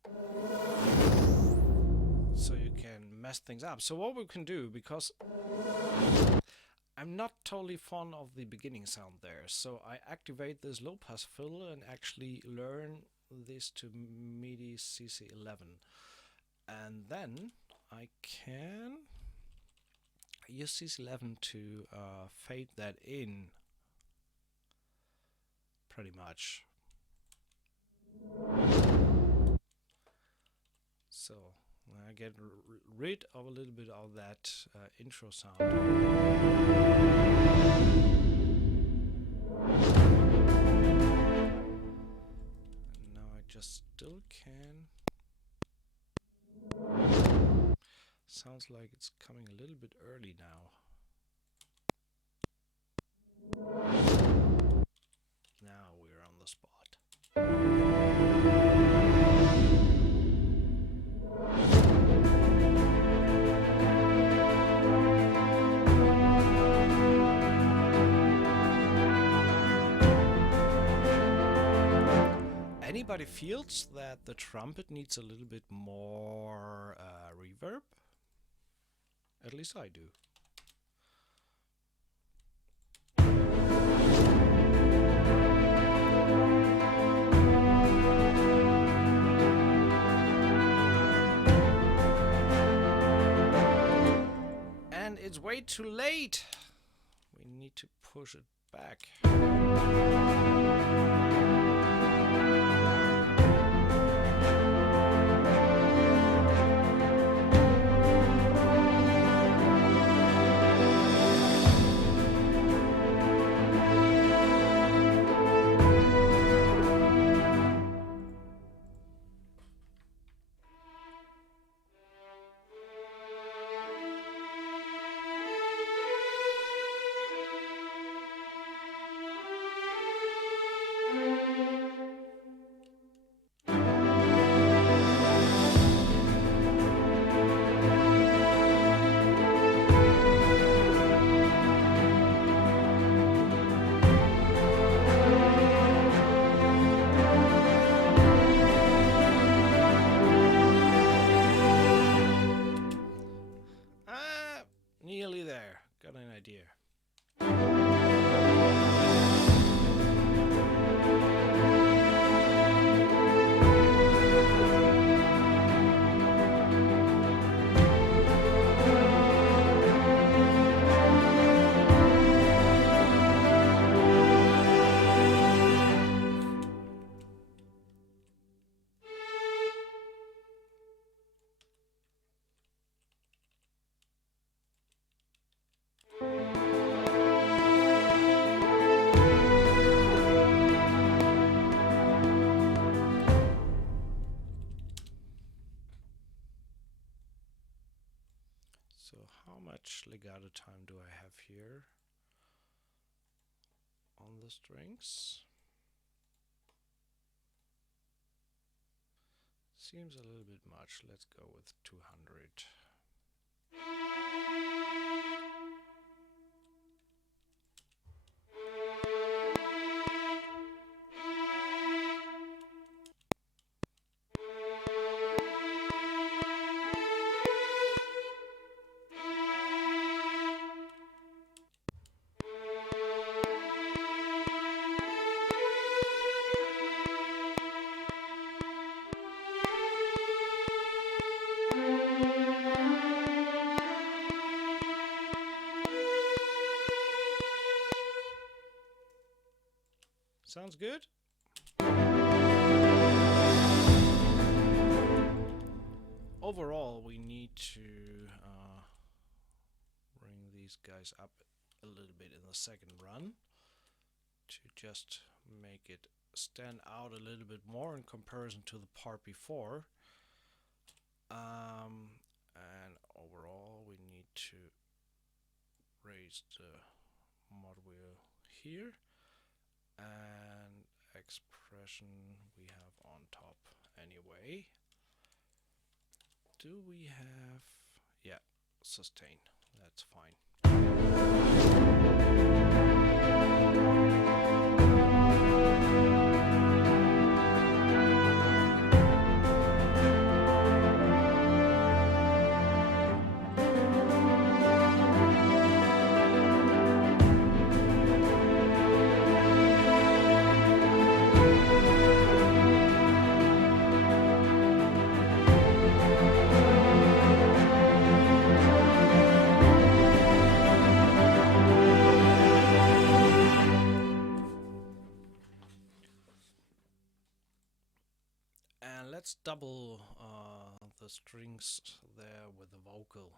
so you can mess things up. So what we can do, because I'm not totally fond of the beginning sound there, so I activate this low pass filter and actually learn this to MIDI CC11, and then I can use CC11 to fade that in pretty much. So I get rid of a little bit of that intro sound. And now I just still can. Sounds like it's coming a little bit early now. Now we're on the spot. Anybody feels that the trumpet needs a little bit more reverb? At least I do. And it's way too late. We need to push it back. Nearly there. Got an idea. So how much legato time do I have here on the strings? Seems a little bit much. Let's go with 200. Sounds good. Overall, we need to bring these guys up a little bit in the second run to just make it stand out a little bit more in comparison to the part before. And overall, we need to raise the mod wheel here. And expression we have on top anyway. Do we have... yeah, sustain. That's fine. Let's double the strings there with the vocal.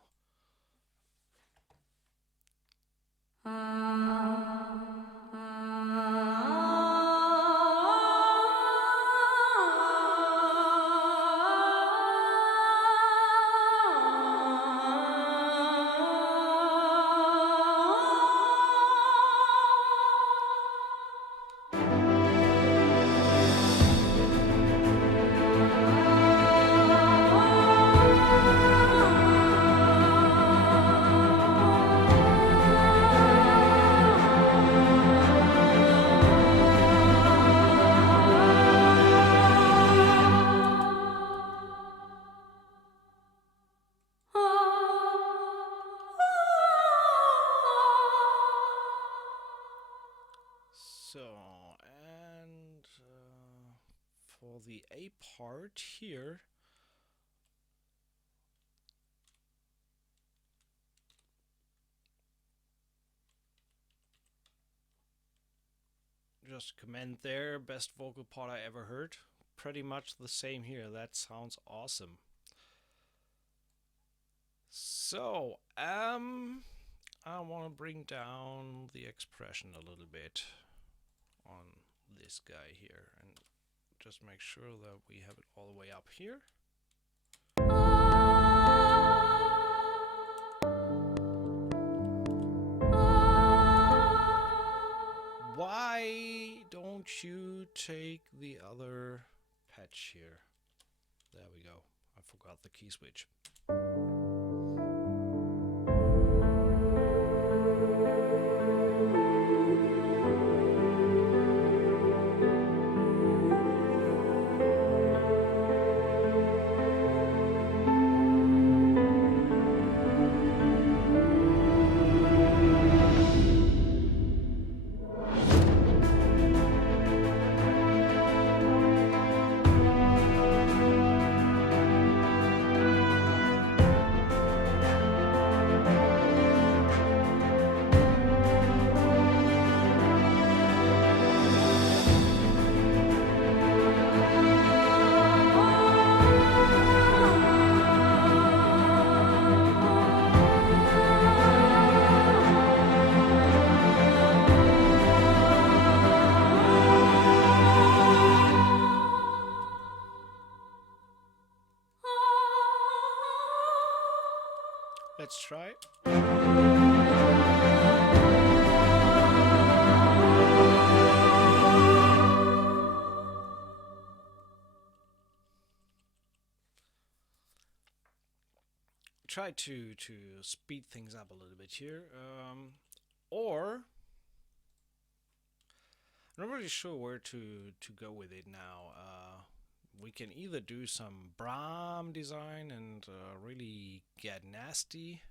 For the A part here, Just comment there. Best vocal part I ever heard. Pretty much the same here. That sounds awesome. So, I want to bring down the expression a little bit on this guy here and just make sure that we have it all the way up here. Why don't you take the other patch here? There we go. I forgot the key switch. Let's try. Try to speed things up a little bit here, or I'm not really sure where to go with it now. We can either do some Brahm design and really get nasty.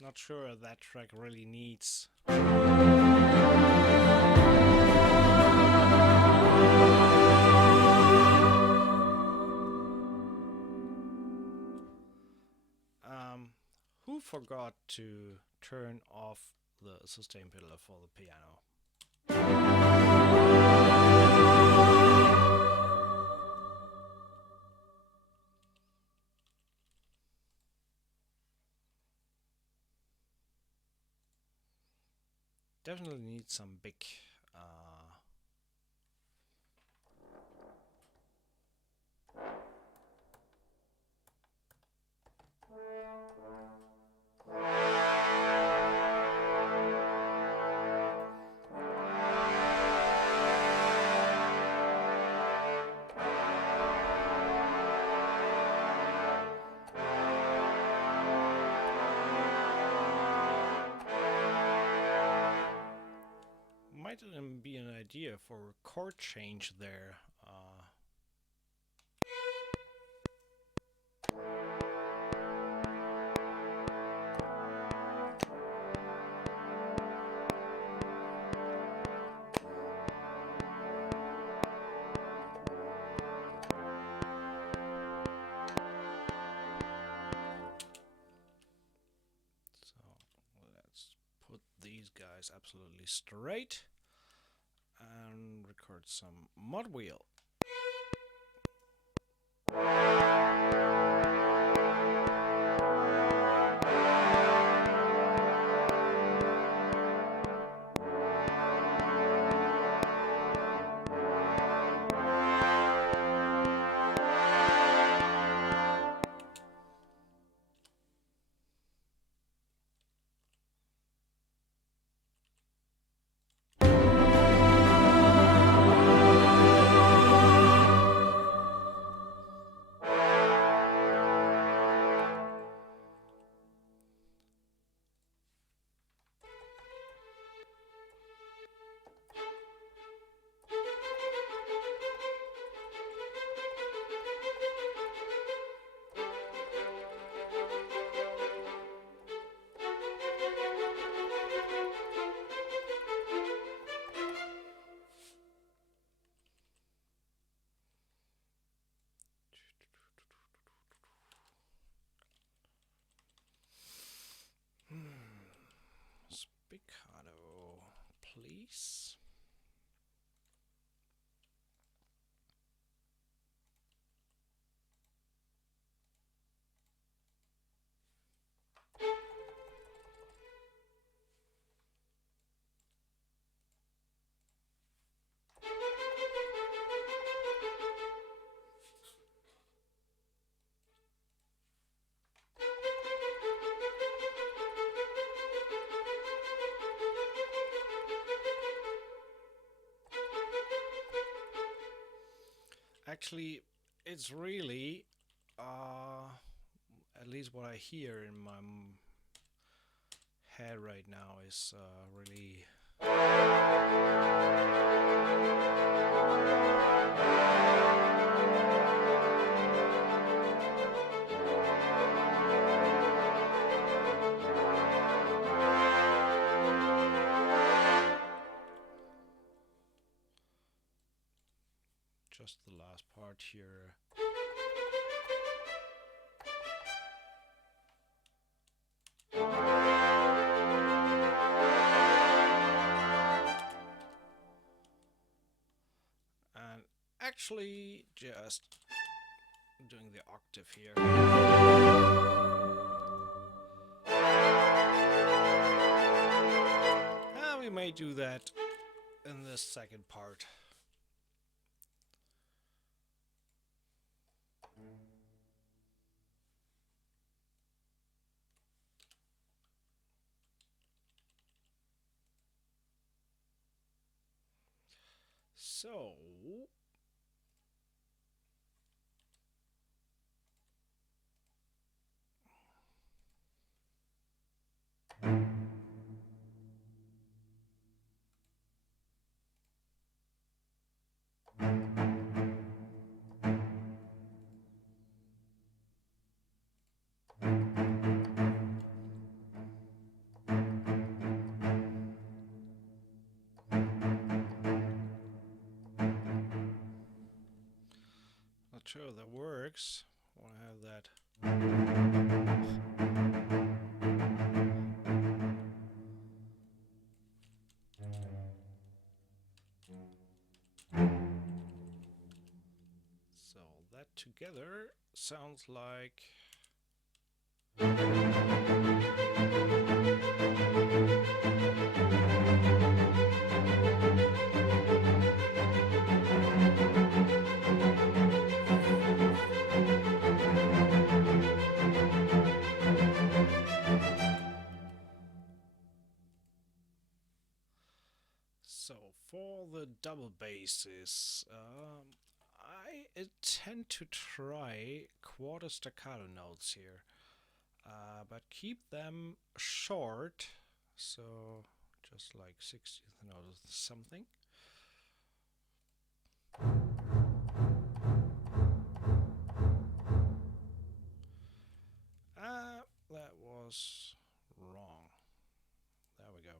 Not sure that track really needs. Who forgot to turn off the sustain pedal for the piano? Definitely need some big might be an idea for a chord change there. These guys absolutely straight and record some mod wheel. Actually, it's really, at least what I hear in my head right now is really. Just the last part here. And actually just doing the octave here. And we may do that in the second part. So not sure that works. I want to have that. So that together sounds like. So for the double basses, I tend to try quarter staccato notes here, but keep them short, so just like 16th note or something. That was wrong. There we go.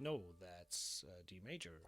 No, that's D major.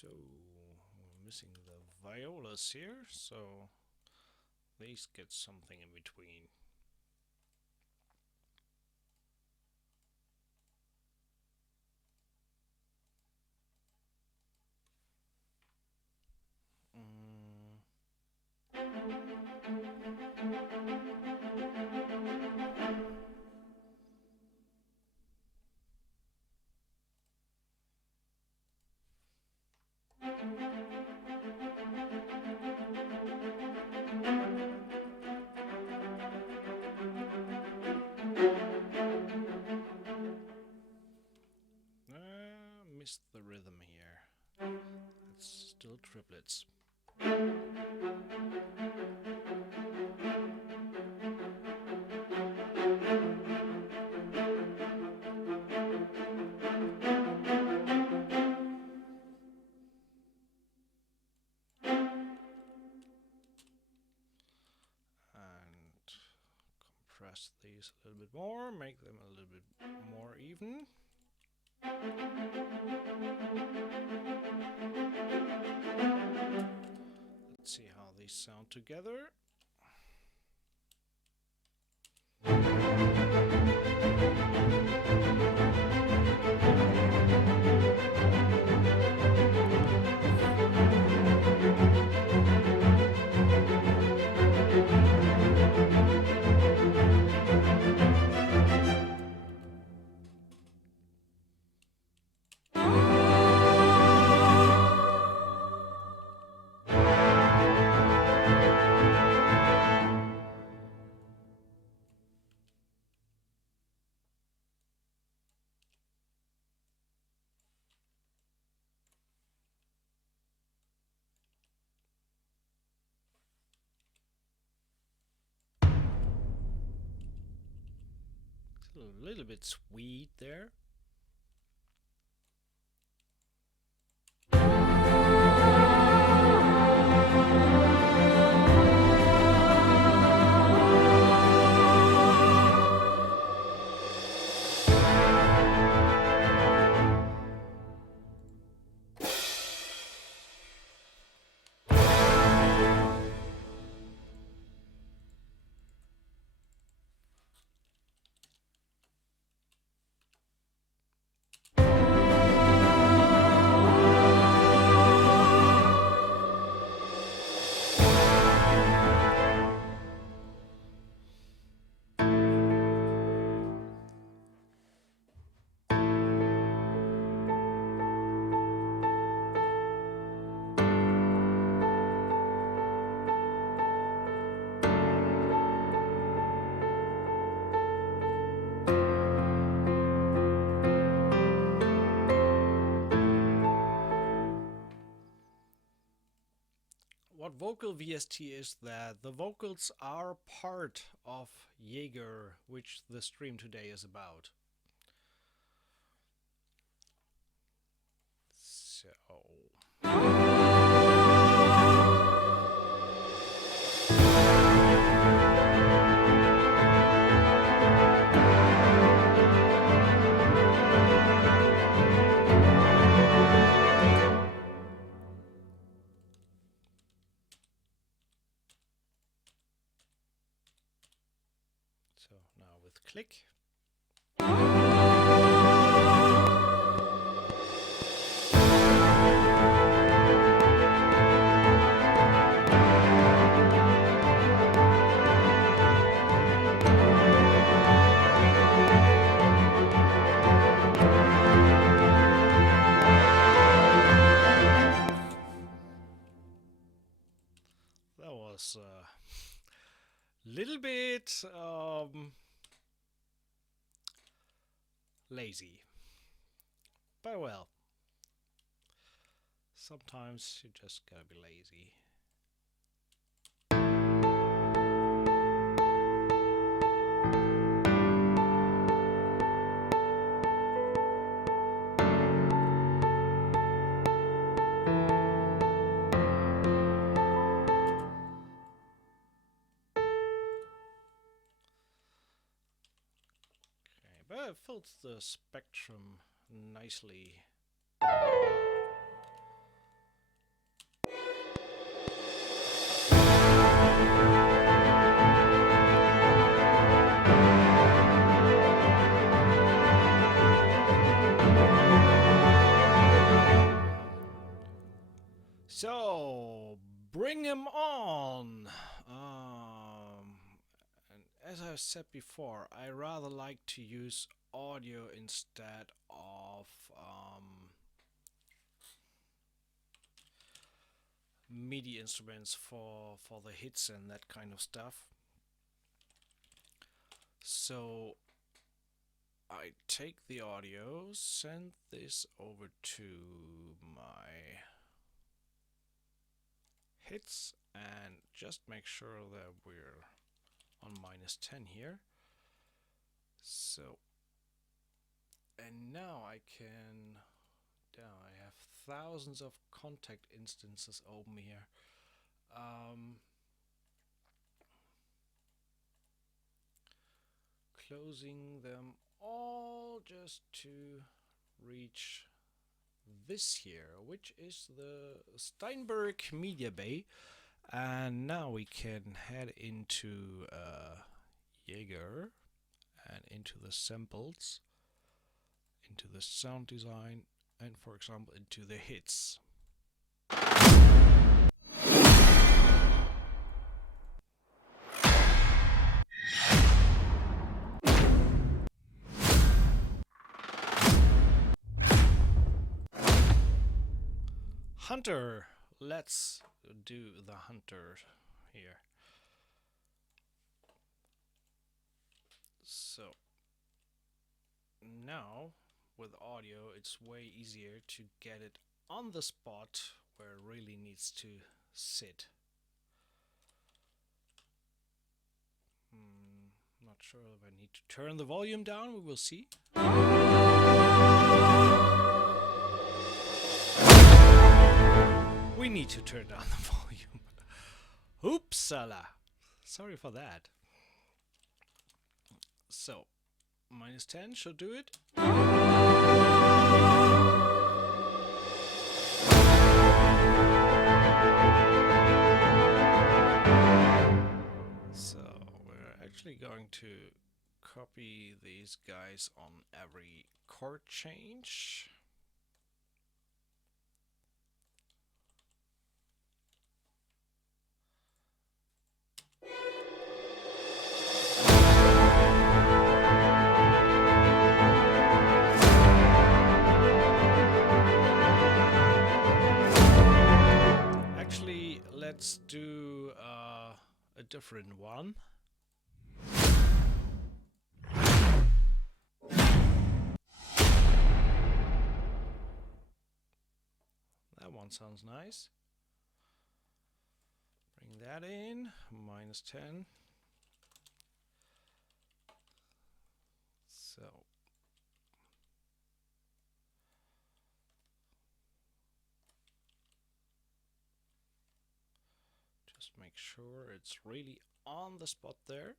So we're missing the violas here, so least get something in between. Missed the rhythm here. It's still triplets. Compress these a little bit more, make them a little bit more even. Let's see how these sound together. A little bit sweet there. What vocal VST is that the vocals are part of Jaeger, which the stream today is about. So now with click. That was a little bit lazy, but well, sometimes you just gotta be lazy. But it fills the spectrum nicely. So, bring him on! And as I said before, I rather like to use audio instead of MIDI instruments for the hits and that kind of stuff. So I take the audio, send this over to my hits, and just make sure that we're on -10 here. So, and now I can, I have thousands of contact instances open here. Closing them all just to reach this here, which is the Steinberg Media Bay. And now we can head into Jaeger and into the samples, into the sound design, and for example into the hits. Hunter, let's do the Hunter here. So now with audio it's way easier to get it on the spot where it really needs to sit. Not sure if I need to turn the volume down, we will see. We need to turn down the volume. Oopsala! Sorry for that. So, -10 should do it. So, we're actually going to copy these guys on every chord change. Let's do a different one. That one sounds nice. Bring that in, -10. So just make sure it's really on the spot there.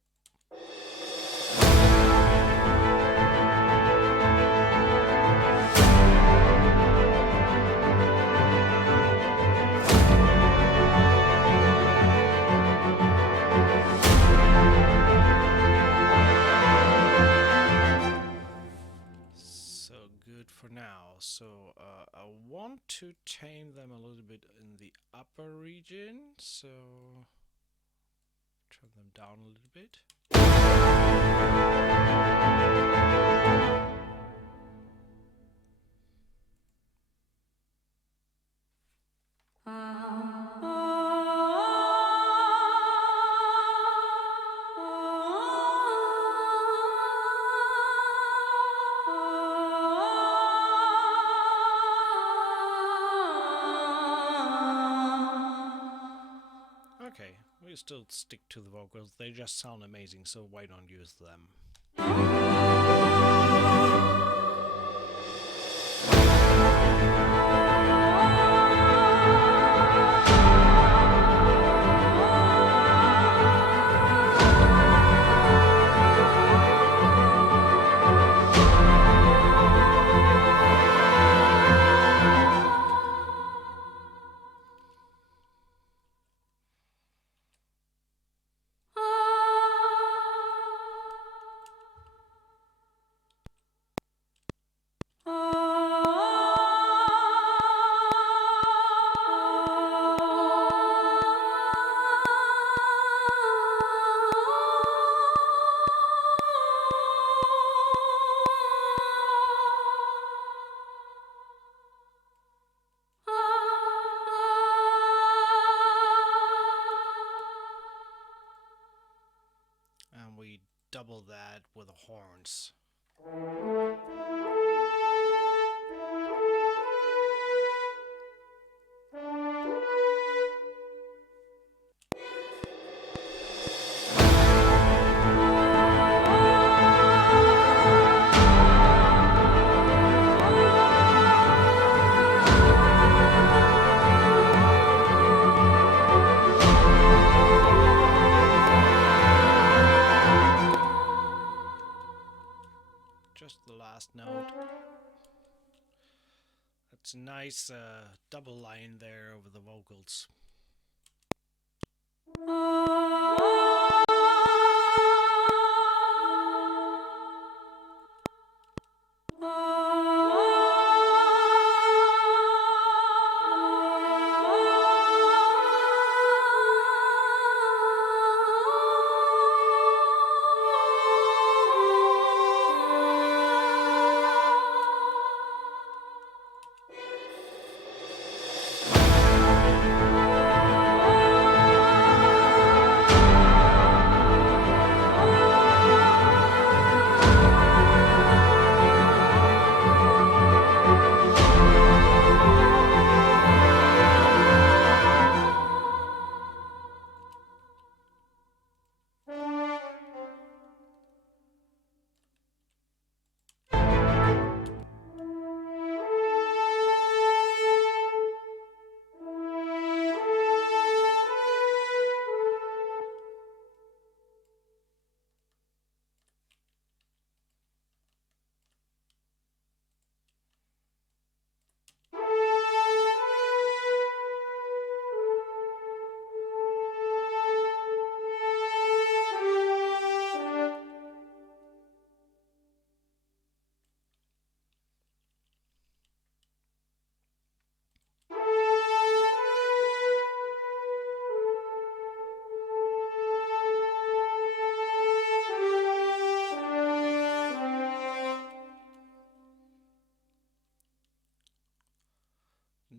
So good for now. So I want to tame them a little bit in the upper region, so turn them down a little bit. Okay, we still stick to the vocals, they just sound amazing, so why don't use them? double that with the horns. Just the last note. That's a nice double line there over the vocals.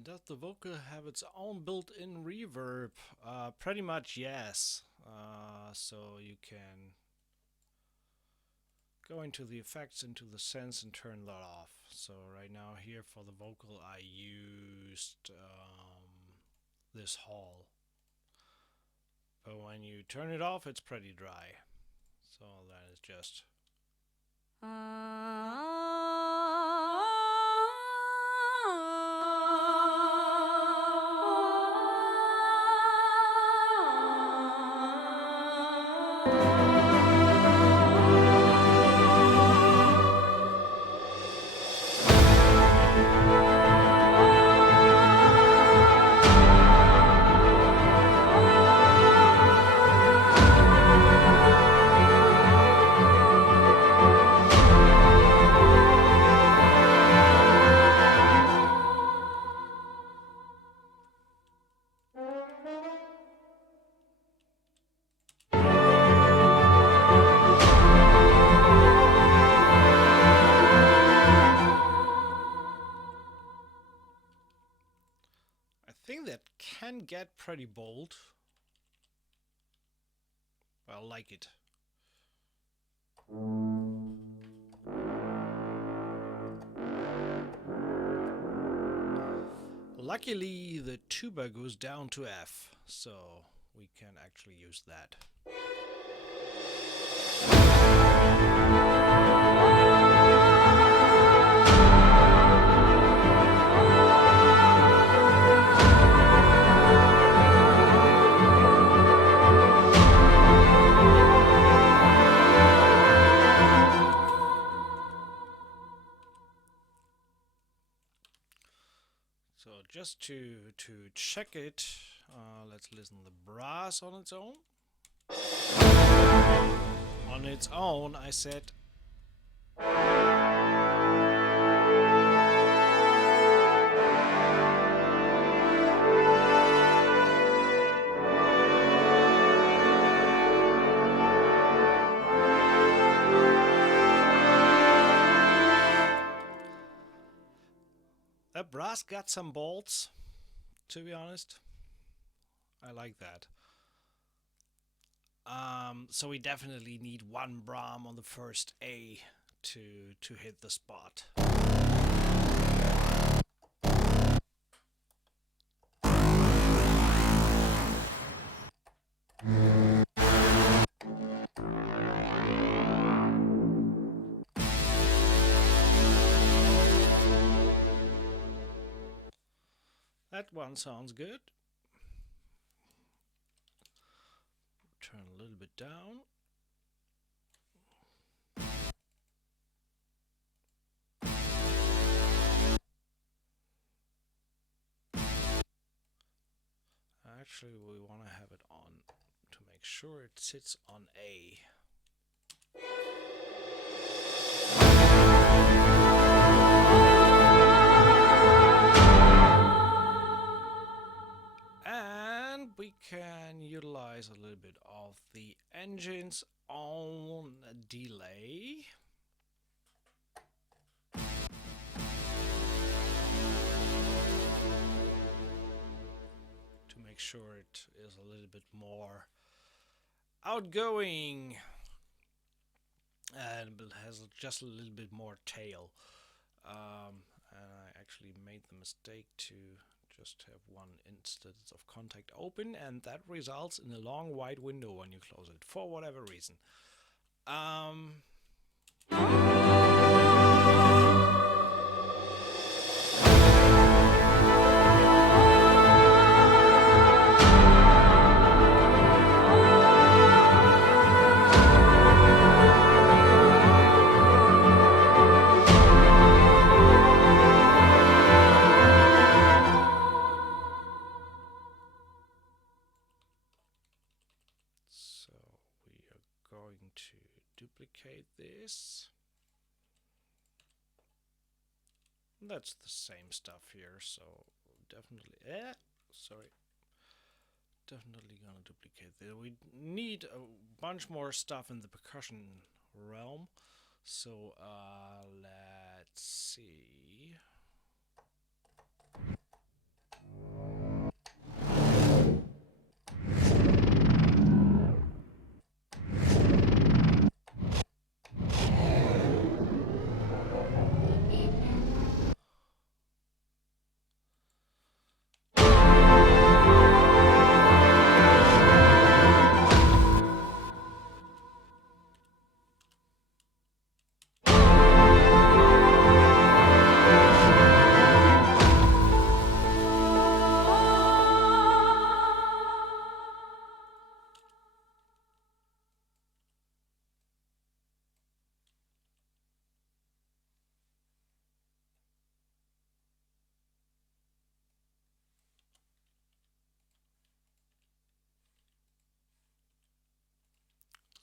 Does the vocal have its own built-in reverb? Pretty much yes. So you can go into the effects, into the sense, and turn that off. So right now here for the vocal I used this hall. But when you turn it off it's pretty dry. So that is just... I think that can get pretty bold. I like it. Luckily the tuba goes down to F, so we can actually use that. So just to check it, let's listen to the brass on its own. On its own, I said. That brass got some bolts, to be honest. I like that. So we definitely need one Brahm on the first A to hit the spot. That one sounds good. Turn a little bit down. Actually, we want to have it on to make sure it sits on A. And we can utilize a little bit of the engine's own delay. To make sure it is a little bit more outgoing and has just a little bit more tail. And I actually made the mistake to just have one instance of contact open, and that results in a long white window when you close it for whatever reason. Going to duplicate this. That's the same stuff here, so definitely definitely gonna duplicate this. We need a bunch more stuff in the percussion realm, so let's see.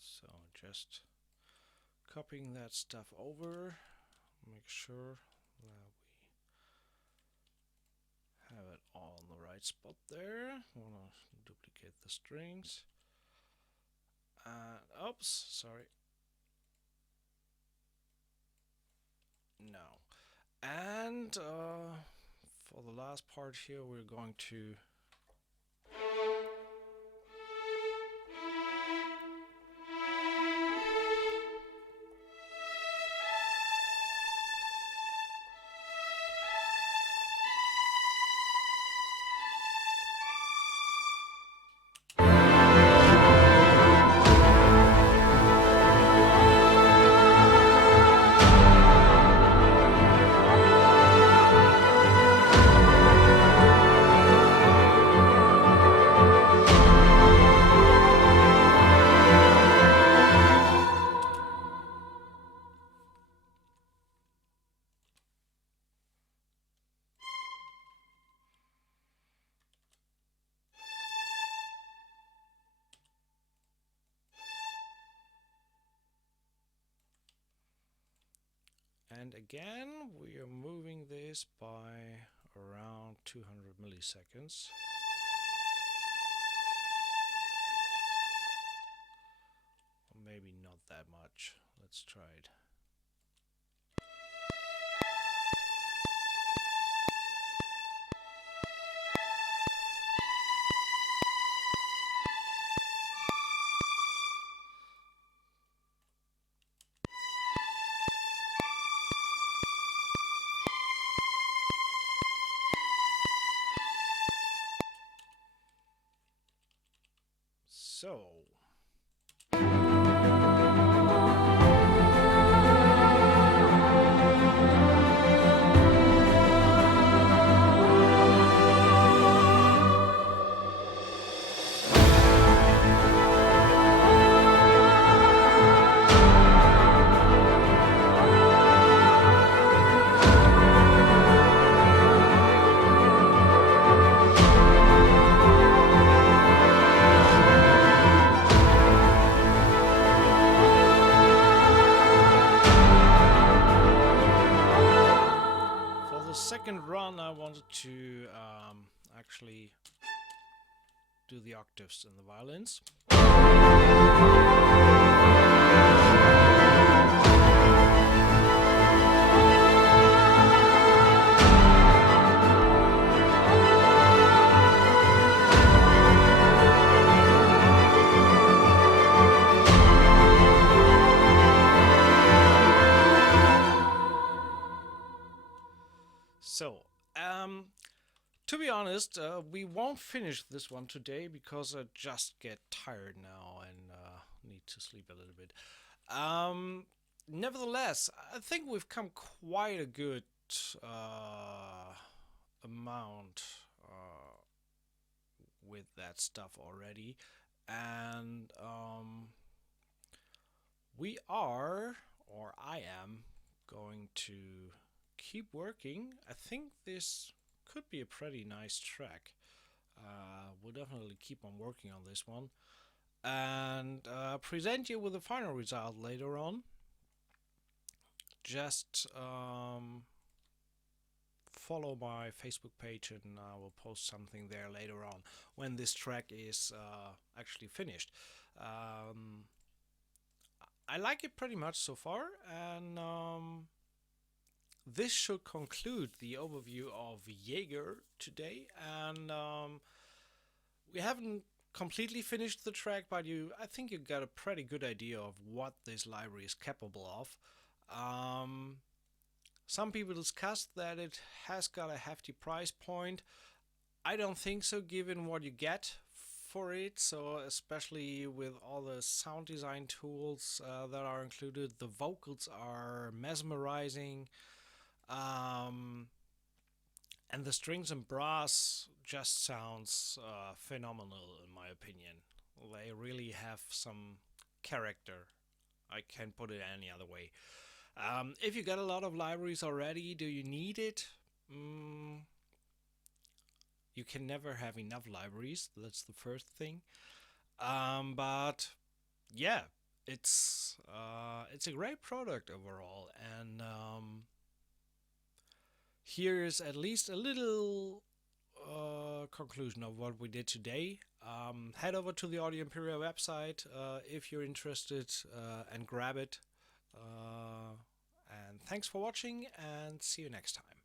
So just copying that stuff over, make sure that we have it all in the right spot there. Want to duplicate the strings. Oops, sorry. No. And for the last part here, we're going to and again, we are moving this by around 200 milliseconds. Or maybe not that much. Let's try it. So. Second run, I wanted to actually do the octaves in the violins. So, to be honest, we won't finish this one today because I just get tired now and need to sleep a little bit. Nevertheless, I think we've come quite a good amount with that stuff already, and we are, or I am, going to keep working. I think this could be a pretty nice track. We'll definitely keep on working on this one and present you with the final result later on. Just follow my Facebook page and I will post something there later on when this track is actually finished. I like it pretty much so far, and this should conclude the overview of Jaeger today. And we haven't completely finished the track, but I think you got a pretty good idea of what this library is capable of. Some people discussed that it has got a hefty price point. I don't think so, given what you get for it. So especially with all the sound design tools that are included, the vocals are mesmerizing. And the strings and brass just sounds phenomenal in my opinion. They really have some character. I can't put it any other way. If you got a lot of libraries already, do you need it? You can never have enough libraries. That's the first thing. But yeah, it's a great product overall, and here's at least a little conclusion of what we did today. Head over to the Audio Imperia website if you're interested and grab it. And thanks for watching, and see you next time.